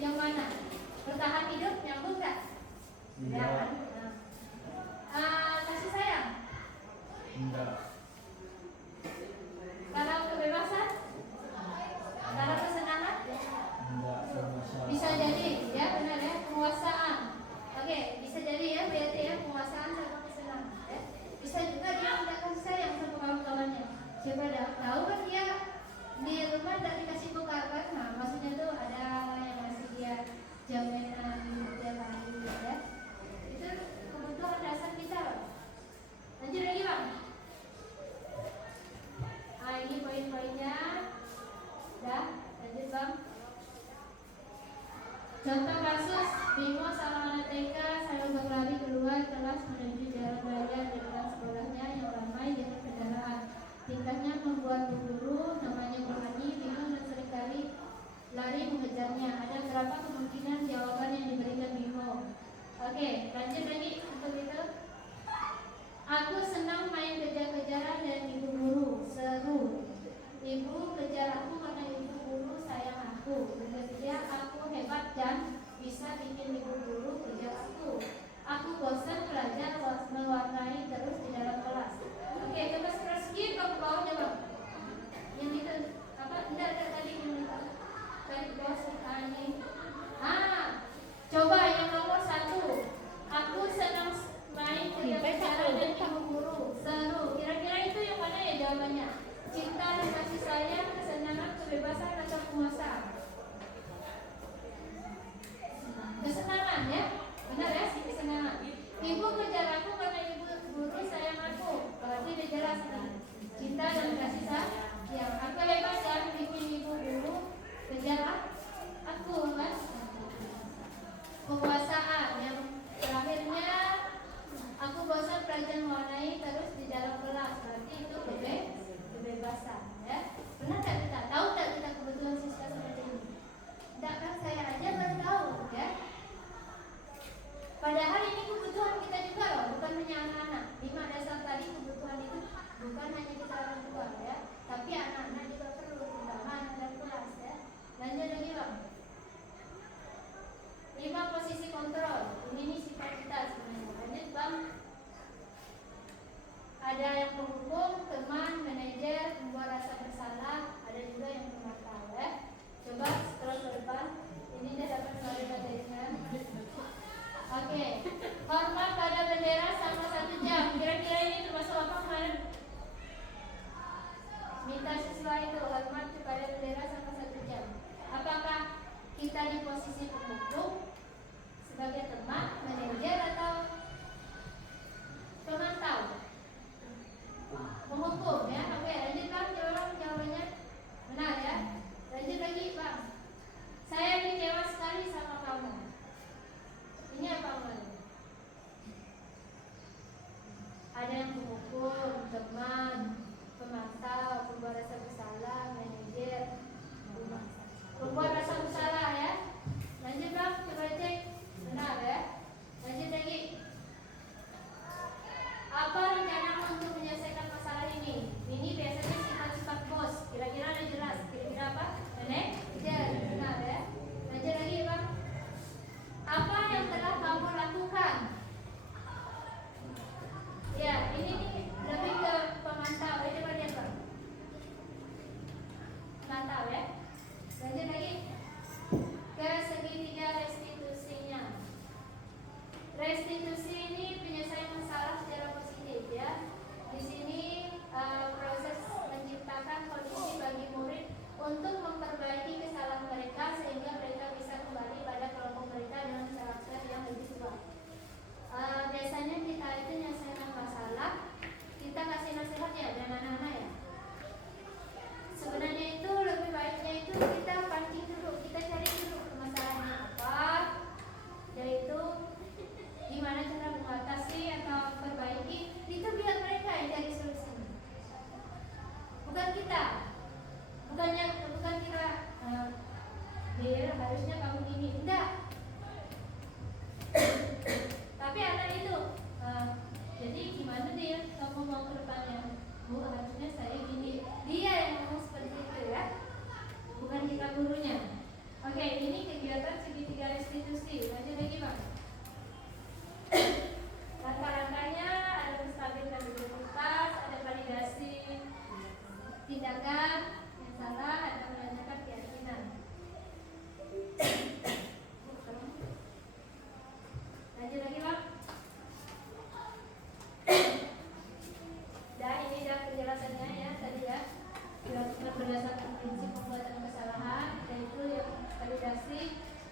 Yang mana? Bertahan hidup nyambung nggak? Ya kan? Kasih sayang? Enggak. Kalau kebebasan? Kalau kesenangan? Enggak sama. Bisa jadi, ya benar ya, penguasaan. Oke, bisa jadi ya, berarti ya penguasaan sama kesenangan. Ya. Bisa juga dia tidak kasih sayang sama kawan-kawannya. Siapa tahu kan dia di rumah tidak dikasih bekal kan? Nah, maksudnya tuh ada yang ngasih dia jaminan tiap hari ya. Itu kebutuhan dasar kita loh. Lanjut lagi Bang. Ini poin-poinnya. Dah, lanjut Bang. Contoh kasus, Bimo sama anak TK sambil berlari keluar kelas menuju jalan raya di depan sekolahnya yang ramai dengan kendaraan. Tingkahnya membuat Bu Guru, namanya Bu Ani, bingung dan seringkali lari mengejarnya. Ada berapa kemungkinan jawaban yang diberikan Bimo? Oke, lanjut lagi untuk itu. Aku senang main kejar-kejaran dan ibu guru, seru. Ibu kejar aku karena ibu guru sayang aku. Bekerja aku hebat dan bisa bikin ibu guru kejar aku. Aku bosan belajar mewarnai terus di dalam kelas. Oke, coba skip ke bawah coba. Yang itu apa? Enggak tadi yang itu. Tadi bos ini. Coba yang nomor 1. Aku senang main kejar-kejaran dan ibu guru, seru. Kira-kira itu yang mana ya jawabannya? Cinta dan kasih sayang, kesenangan, kebebasan, atau penguasaan?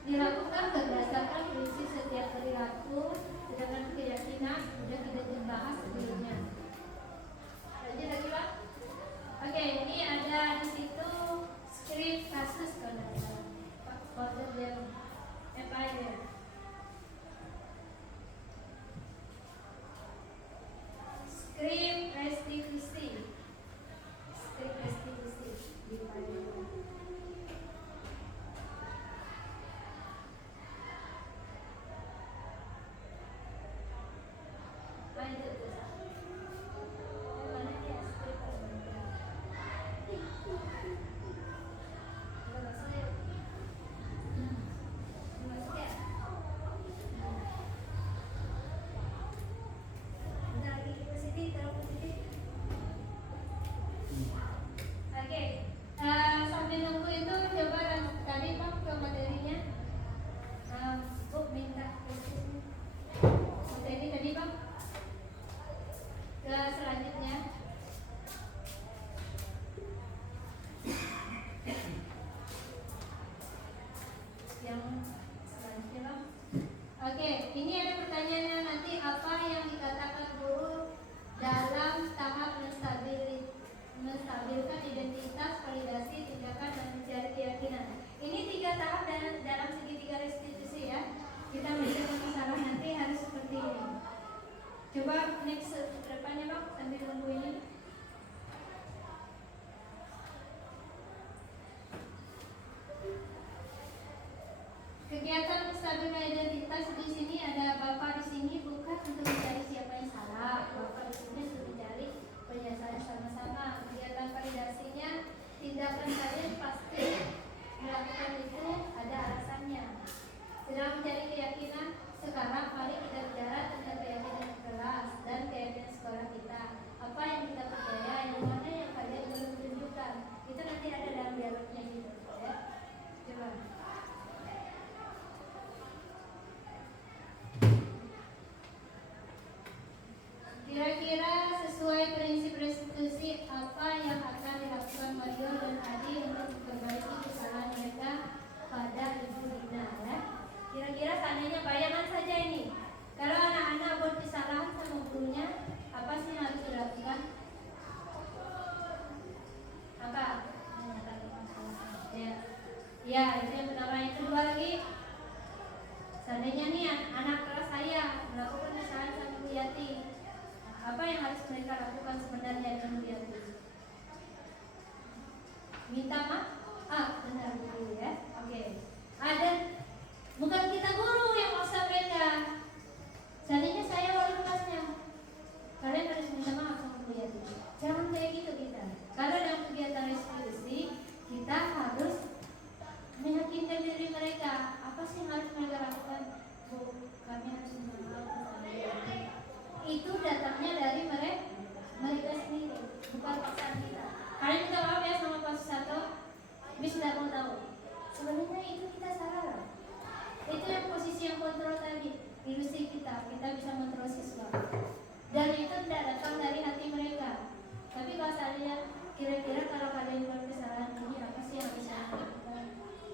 dilakukan berdasarkan prinsip setiap perilaku, sedangkan keyakinan sudah kita bahas sebelumnya. Lanjut lagi Pak. Oke, ini ada di situ skrip kasus kalau tidak salah. Pak Border dan Empire. Skrip restitusi. Skrip restitusi di Empire. Lanjut tuh. Mana dia skrip Oke, sambil nunggu itu coba tadi Pak ke materinya. Bu minta materi tadi Pak ke selanjutnya. Yang selanjutnya Pak. Oke, ini ada pertanyaannya nanti apa yang dikatakan guru dalam tahap menstabilkan identitas, validasi, tindakan, dan mencari keyakinan. Ini 3 tahap dalam segitiga restitusi ya. Kita menyelesaikan masalah nanti harus seperti ini. Coba next depannya Pak sambil nunggu ini. Kegiatan menstabilkan identitas di sini ada Bapak di sini bukan untuk mencari siapa yang salah. Bapak di sini untuk mencari penyelesaian sama-sama. Kegiatan validasinya, tindakan kalian pasti melakukan itu ada alasannya. Sedang mencari keyakinan, sekarang mari kita bicara tentang keyakinan kelas dan keyakinan sekolah kita. Apa yang kita percaya, yang mana yang kalian belum tunjukkan. Itu nanti ada dalam dialognya gitu ya. Coba. Kira-kira sesuai prinsip restitusi apa yang akan dilakukan Mario dan Adi untuk memperbaiki kesalahan mereka pada Ibu Dina ya? Kira-kira seandainya bayangan saja ini, kalau anak-anak buat kesalahan sama gurunya, apa sih yang harus dilakukan? Apa? Ya, itu yang pertama. Yang kedua lagi, seandainya nih anak kelas saya melakukan kesalahan sama Bu Yati, apa yang harus mereka lakukan sebenarnya dengan Bu Yati? Minta maaf? Benar Bu ya. Oke. Ada bukan kita guru yang maksa mereka. Seandainya saya wali kelasnya, kalian harus minta maaf sama Bu Yati. Jangan kayak gitu kita. Karena dalam kegiatan restitusi kita harus meyakinkan diri mereka. Apa sih yang harus mereka lakukan? Bu, kami harus minta maaf sama Bu Yati. Itu datangnya dari mereka sendiri, bukan paksaan kita. Kalian minta maaf ya sama Pak Susato, Miss tidak mau tahu. Sebenarnya itu kita salah. Itu yang posisi yang kontrol tadi, ilusi kita bisa kontrol siswa. Dan itu tidak datang dari hati mereka. Tapi kalau saya kira-kira kalau kalian buat kesalahan ini apa sih yang bisa lakukan?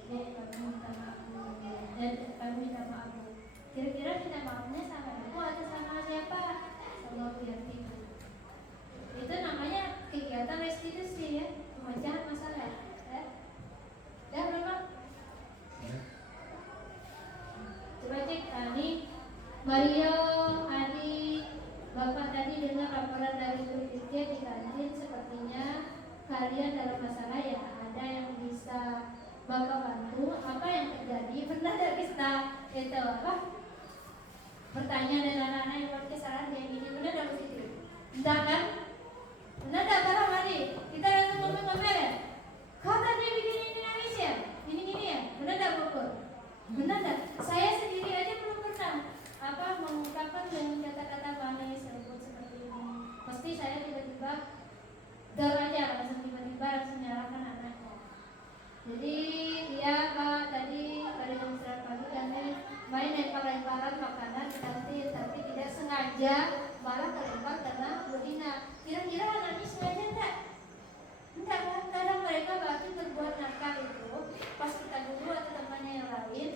Kami minta maaf dan kami minta maaf. Kira-kira minta maafnya sama aku atau sama siapa? Sama Bu Yati. Itu namanya kegiatan restitusi ya, pemecahan masalah. Ya. Dan memang coba cek ini Mario, Adi, Bapak tadi dengar laporan dari Bu Dirjen di kantin. Sepertinya kalian dalam masalah ya ada yang bisa Bapak bantu. Apa yang terjadi? Benar tidak kita itu apa? Bertanya dan anak-anak yang buat kesalahan kayak gini, benar tidak positif? Entah kan? Benar tidak Pak Mari? Kita langsung ngomel-ngomel ya? Kau tadi bikin ini nangis ya? Gini-gini ya? Benar tidak Bapak? Benar tidak? Saya sendiri aja belum pernah mengungkapkan dengan kata-kata manis lembut seperti ini. Pasti saya tiba-tiba down aja, langsung tiba-tiba langsung nyalakan anaknya. Jadi ya Pak, tadi pada jam 9 pagi kami main lempar-lemparan makanan di kantin, tapi tidak sengaja malah terlempar karena Bu Dina. Kira-kira anaknya sengaja enggak? Enggak kan? Kadang mereka berarti berbuat nakal itu pas kita dulu atau temannya yang lain,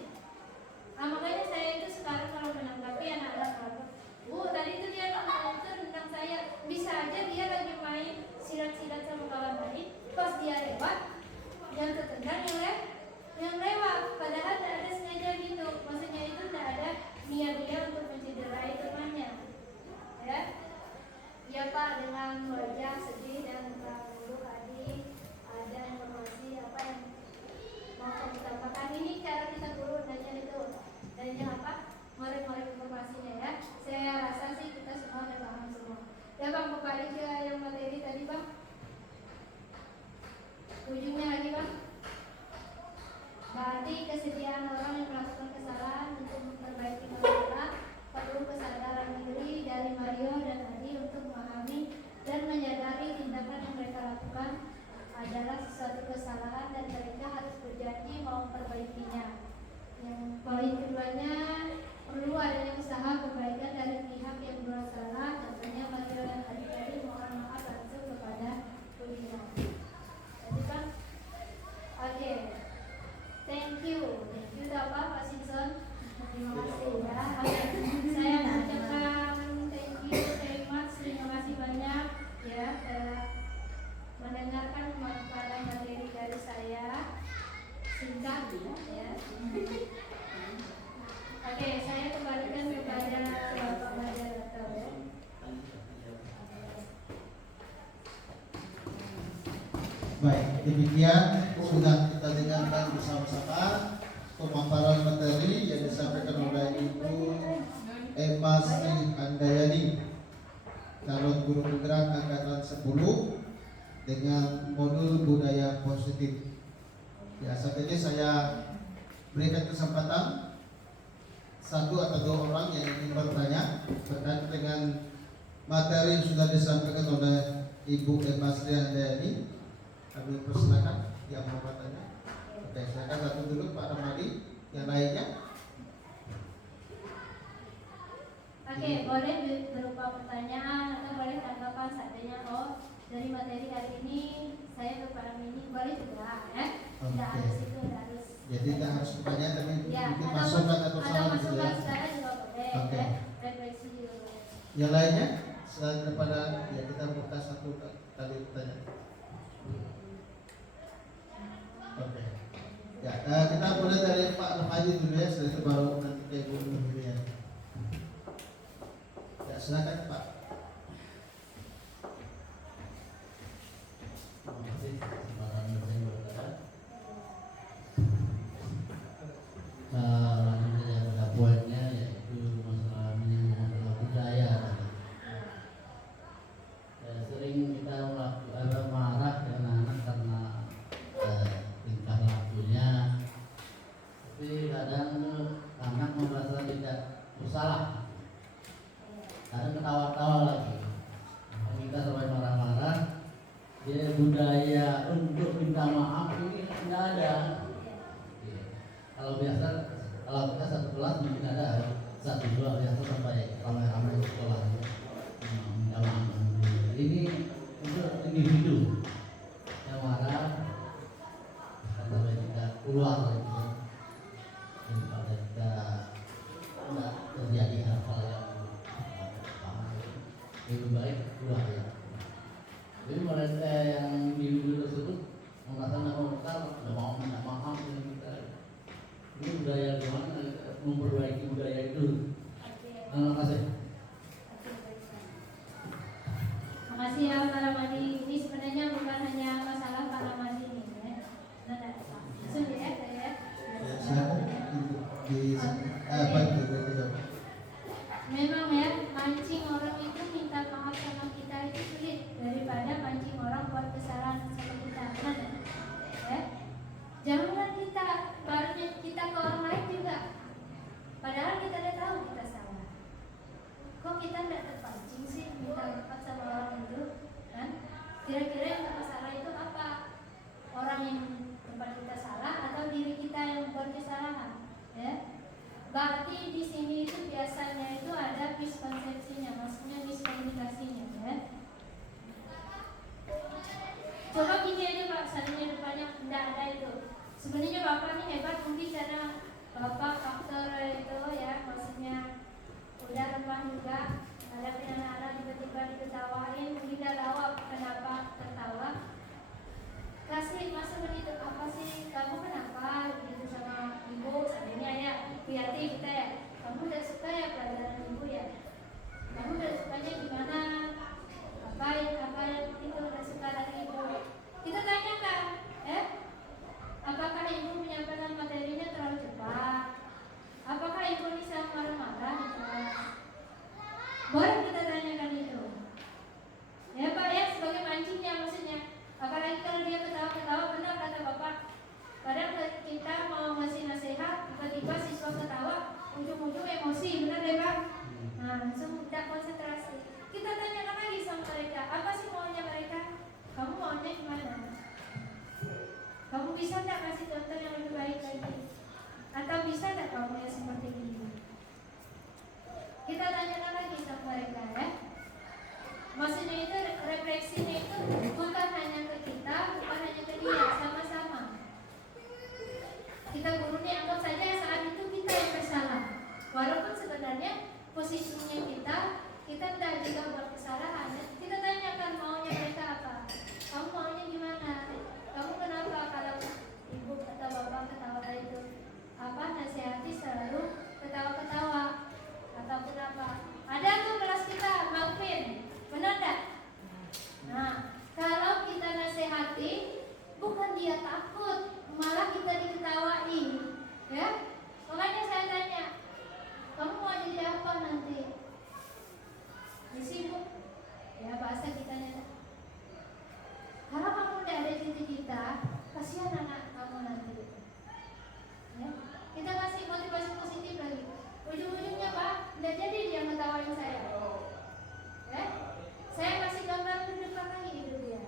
Demikian sudah kita dengarkan bersama-sama pemaparan materi yang disampaikan oleh Ibu Emma Sri Handayani, calon guru penggerak angkatan 10 dengan modul budaya positif. Ya, saat ini saya berikan kesempatan satu atau dua orang yang ingin bertanya berkait dengan materi yang sudah disampaikan oleh Ibu Emma Sri Handayani. Kami persilakan yang mau bertanya. Oke, silakan satu dulu Pak Ramadi, yang lainnya. Oke, boleh berupa pertanyaan atau boleh tanggapan seandainya dari materi hari ini saya berpaham ini boleh juga ya. Tidak Oke. harus itu, tidak harus. Jadi tidak harus bertanya, tapi Ya, mungkin atau masukan atau saran gitu masukan ya. saudara juga boleh. Oke. Ya. Refleksi juga boleh. Yang lainnya selain daripada ya kita buka satu kali pertanyaan. Oke. Ya, kita mulai dari Pak Ramadi dulu ya, setelah itu baru nanti ke Ibu Nur ya. Ya, silakan Pak. Terima kasih kesempatan yang saya berkata. Lanjutnya pada poinnya yaitu masalah menyinggung masalah budaya tadi. Sering kita marah dengan anak karena tingkah lakunya, tapi kadang anak merasa tidak bersalah, kadang ketawa-tawa lagi. Kita sampai marah-marah, dia budaya untuk minta maaf ini tidak ada. Kalau biasa, kalau kita satu kelas mungkin ada satu dua biasa sampai ramai-ramai sekolah minta maaf. Ini untuk individu yang marah sampai kita keluar gitu, daripada kita tidak terjadi hal-hal yang lebih baik keluar ya. Jadi mereka yang individu tersebut merasa tidak mau minta maaf dengan kita. Ini budaya gimana memperbaiki budaya itu? Terima kasih. Terima kasih ya Pak Ramadi. Ini sebenarnya bukan hanya masalah Pak Ramadi ini ya. Langsung ya, saya. Silakan di apa itu? Memang ya, mancing orang itu minta maaf sama kita itu sulit daripada mancing orang buat kesalahan sama kita. Benar ya? Ya? Janganlah kita barunya kita ke orang lain juga. Padahal kita udah tahu kita salah. Kok kita tidak terpancing sih minta maaf sama orang itu? Kan? Kira-kira yang bersalah itu apa? Orang yang tempat kita salah atau diri kita yang membuat kesalahan? Ya? Berarti di sini itu biasanya itu ada miskonsepsinya, maksudnya miskomunikasinya, ya. Coba gini aja Pak, seandainya depannya tidak ada itu. Sebenarnya Bapak ini hebat mungkin karena Bapak faktor itu ya, maksudnya udah lemah juga. Ada anak-anak tiba-tiba diketawain, mungkin dia tahu kenapa tertawa. Kasih masukan itu, apa sih kamu kenapa gitu sama ibu, sebenarnya ya Wiyati kita ya, kamu udah suka ya pelajaran ibu ya, kamu udah sukanya gimana, apa yang itu udah suka dari ibu, kita tanyakan apakah ibu menyampaikan materinya terlalu cepat, apakah ibu bisa marah-marah gitu. Boleh kita tanyakan itu ya Pak ya, sebagai mancingnya maksudnya. Apalagi kalau dia ketawa-ketawa, benar kata Bapak. Kadang kita mau ngasih nasihat, tiba-tiba siswa ketawa, ujung-ujung emosi, benar ya Pak? Nah, langsung tidak konsentrasi. Kita tanyakan lagi sama mereka, apa sih maunya mereka? Kamu maunya gimana? Kamu bisa tidak kasih contoh yang lebih baik lagi? Atau bisa tidak kamu yang seperti ini? Kita tanyakan lagi sama mereka ya. Maksudnya itu refleksinya itu bukan hanya ke kita, bukan hanya ke dia, sama-sama. Kita guru ini anggap saja saat itu kita yang bersalah. Walaupun sebenarnya posisinya kita tidak juga buat kesalahan. Kita tanyakan maunya mereka apa. Kamu maunya gimana? Kamu kenapa kalau ibu atau bapak ketawa itu? Apa nasihati nggak jadi dia ngetawain saya. Saya kasih gambar di depan lagi itu dia.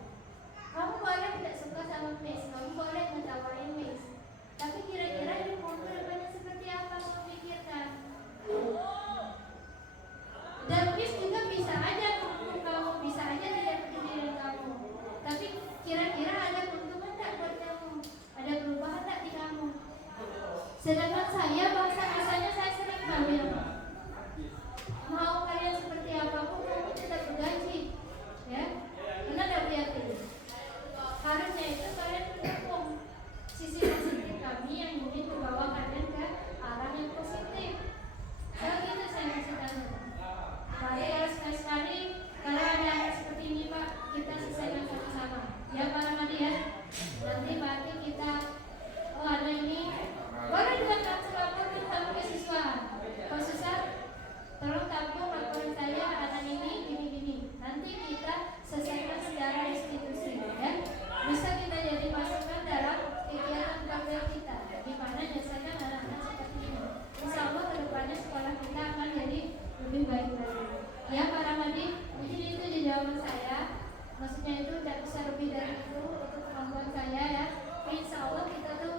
Kamu boleh tidak suka sama Miss, kamu boleh ngetawain Miss. Tapi kira-kira hidupmu ke depannya seperti apa kamu pikirkan? Dan Miss juga bisa aja mendukung kamu, bisa aja tidak peduli kamu. Tapi kira-kira ada keuntungan tak buat kamu? Ada perubahan tak di kamu? Sedangkan saya bahasa-bahasanya saya sering ngambil. Mau kalian seperti apapun kamu tetap bergaji, ya. Benar tak Bu Yati? Harusnya itu kalian mendukung sisi positif kami yang ingin membawa kalian ke arah yang positif. Begitu saya kasih tahu. Mari kalau sekali-sekali kalau ada hal seperti ini Pak, kita selesaikan sama-sama. Ya Pak Ramadi ya. Nanti berarti kita ada ini boleh dilakukan laporan sama ke siswa. Kalau susah tolong tampung laporan saya anak ini gini-gini. Nanti kita selesaikan secara institusi ya. Bisa kita jadi masukan dalam kegiatan keluarga kita. Gimana menyelesaikan anak-anak seperti ini. Insya Allah kedepannya sekolah kita akan jadi lebih baik lagi. Ya Pak Ramadi, mungkin itu di jawaban saya. Maksudnya itu tidak bisa lebih dari itu untuk kemampuan saya ya. Tapi insya Allah kita tuh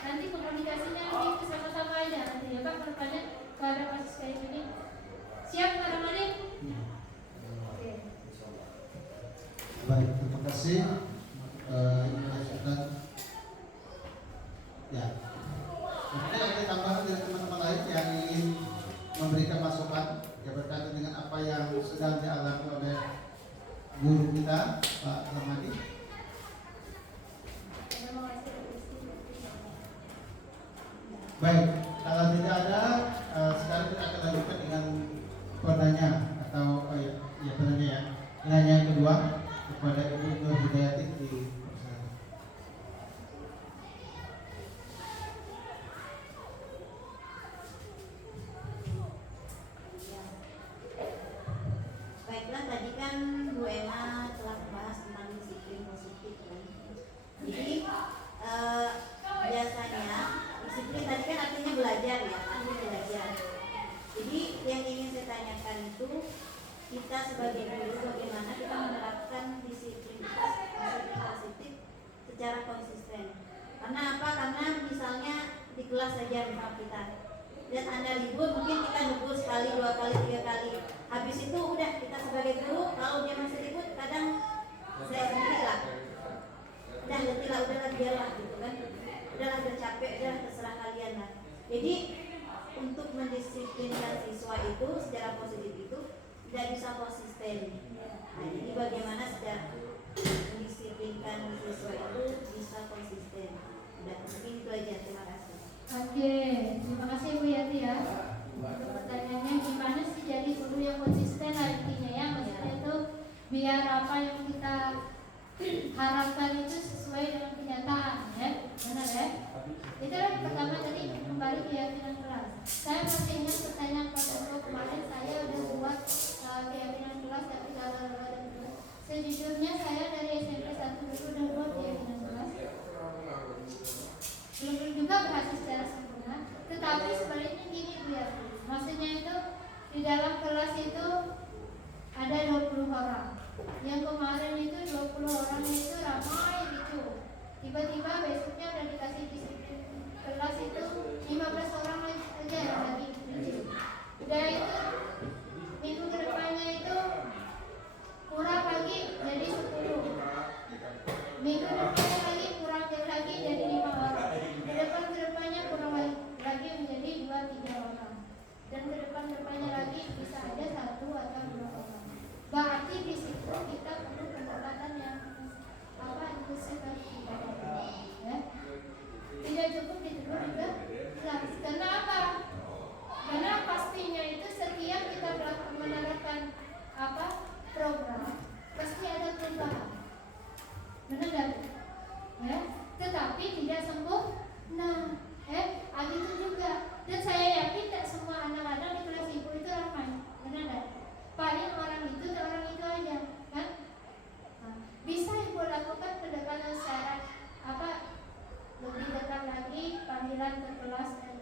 nanti komunikasinya lebih sama-sama aja nanti ya Pak kedepannya kalau ada kasus kayak gini. Siap Pak Ramadi? Oke. Baik, terima kasih. Ya, mungkin ada tambahan dari teman-teman lain yang ingin memberikan masukan yang berkaitan dengan apa yang sedang dialami oleh guru kita Pak Ramadi. Baik, kalau tidak ada, sekarang kita akan lanjutkan dengan penanya atau penanya ya. Penanya yang kedua kepada Ibu Nur Hidayati di persilakan. Baiklah, tadi kan Bu Ena telah membahas tentang disiplin positif kan. Jadi biasanya disiplin tadi kan artinya belajar ya, artinya belajar. Jadi yang ingin saya tanyakan itu kita sebagai guru bagaimana kita menerapkan disiplin positif secara konsisten. Karena apa? Karena misalnya di kelas saja misal kita dan Anda libur, mungkin kita nunggu sekali, 2 kali, 3 kali. Habis itu udah kita sebagai guru, kalau dia masih libur, kadang saya sendiri lah. Udah letih lah, udahlah biarlah gitu kan. Udahlah udah capek, udah terserah kalian lah. Jadi untuk mendisiplinkan siswa itu secara positif itu tidak bisa konsisten. Nah, jadi bagaimana secara mendisiplinkan siswa itu bisa konsisten. Udah mungkin itu aja, terima kasih. Oke, terima kasih Bu Yati ya. Untuk pertanyaannya gimana sih jadi guru yang konsisten artinya ya, maksudnya itu biar apa yang kita harapkan itu sesuai dengan kenyataan ya, benar ya. Itu yang pertama tadi kembali keyakinan kelas. Saya masih ingat pertanyaan Pak Toto kemarin saya udah buat keyakinan kelas tapi gagal. Sejujurnya saya dari SMP 1 dulu udah buat keyakinan kelas. Belum juga berhasil secara sempurna, tetapi sebenarnya gini Bu ya, maksudnya itu di dalam kelas itu ada 20 orang. Yang kemarin itu 20 orang itu ramai gitu. Tiba-tiba besoknya udah dikasih disiplin kelas itu 15 orang aja yang lagi gitu. Udah itu minggu kedepannya itu kurang lagi jadi 10. Minggu depannya lagi kurang lagi jadi 5 orang. Kedepannya kurang lagi menjadi 2-3 orang. Dan kedepannya lagi bisa ada 1 atau 2 orang. Berarti di situ kita perlu pendekatan yang inklusif ya. Tidak cukup ditegur juga kelas. Kenapa? Karena pastinya itu setiap kita menerapkan program pasti ada perubahan. Benar gak? Ya, tetapi tidak sempurna. Itu juga. Dan saya yakin tidak semua anak-anak di kelas ibu itu ramai. Benar gak? Paling orang itu aja, kan? Nah, bisa ibu lakukan pendekatan secara lebih dekat lagi, panggilan ke kelas dan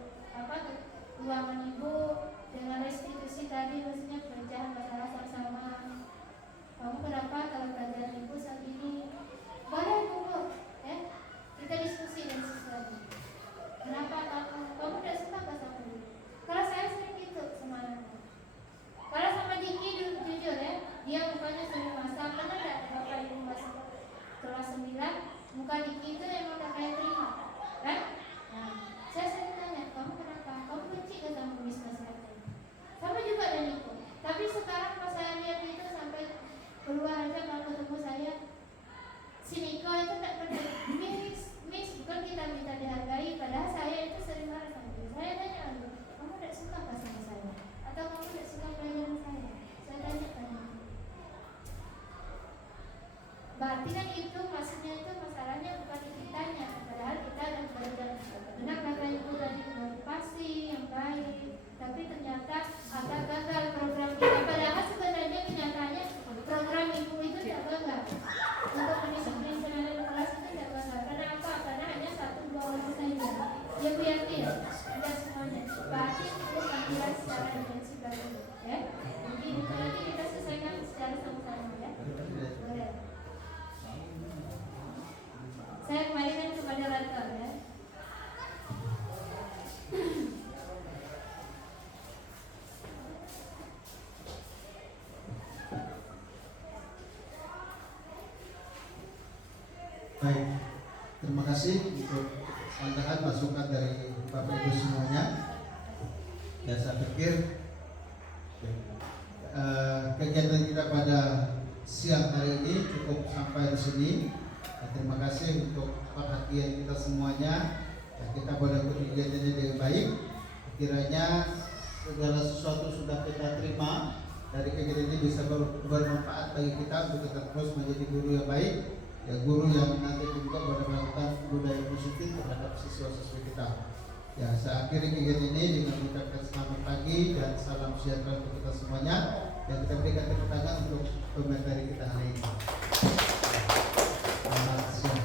ruangan ibu dengan restitusi tadi, maksudnya pemecahan masalah sama-sama. Kamu kenapa kalau pelajaran ibu saat ini? Boleh tunggu, ya? Kita diskusi dan sesuatu. Kenapa kamu tidak suka nggak sama ibu? Kalau saya sering gitu sama anaknya. Kalau sama Diki jujur ya, dia mukanya sering masak. Pernah nggak bapak ibu masak kelas 9? Muka Diki itu emang udah kayak terima, kan? Nah, saya sering tanya, kamu kenapa? Kamu benci gak sama Miss Masyarakat? Sama juga dan Niko. Tapi sekarang pas saya lihat itu sampai keluar aja kalau ketemu saya, si Niko itu tak pernah Miss, bukan kita minta dihargai, padahal saya itu sering marah sama dia. Saya tanya, kamu tidak suka apa sama saya? Atau kamu tidak suka pelajaran saya? Saya tanya tanya. Berarti kan itu maksudnya itu masalahnya bukan di kitanya, padahal kita ada belajar benar kata ibu tadi motivasi yang baik, tapi ternyata agak gagal program kita. Padahal sebenarnya kenyataannya program ibu itu tidak gagal untuk mendisiplinkan anak kelas itu tidak gagal. Karena apa? Karena hanya 1-2 orang saja. Ya Bu Yanti ya, tidak semuanya. Berarti perlu panggilan secara intensif lagi, ya. Mungkin itu nanti kita selesaikan secara sama-sama ya. Boleh. Saya kembalikan kepada Lantar ya. Baik, terima kasih untuk pandangan masukan dari Bapak Ibu semuanya. Dan saya pikir kegiatan kita pada siang hari ini cukup sampai di sini. Dan terima kasih untuk perhatian kita semuanya. Dan kita boleh kegiatannya dengan baik. Kiranya segala sesuatu sudah kita terima dari kegiatan ini bisa bermanfaat bagi kita untuk kita terus menjadi guru yang baik. Ya, guru yang nanti juga mendapatkan budaya positif terhadap siswa-siswi kita. Ya, saya akhiri kegiatan ini dengan mengucapkan selamat pagi dan salam sejahtera untuk kita semuanya. Dan kita berikan tepuk tangan untuk pemateri kita hari ini. Selamat siang.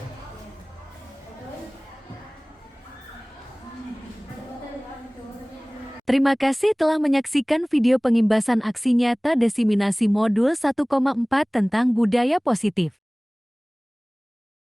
Terima kasih telah menyaksikan video pengimbasan aksi nyata desiminasi modul 1,4 tentang budaya positif.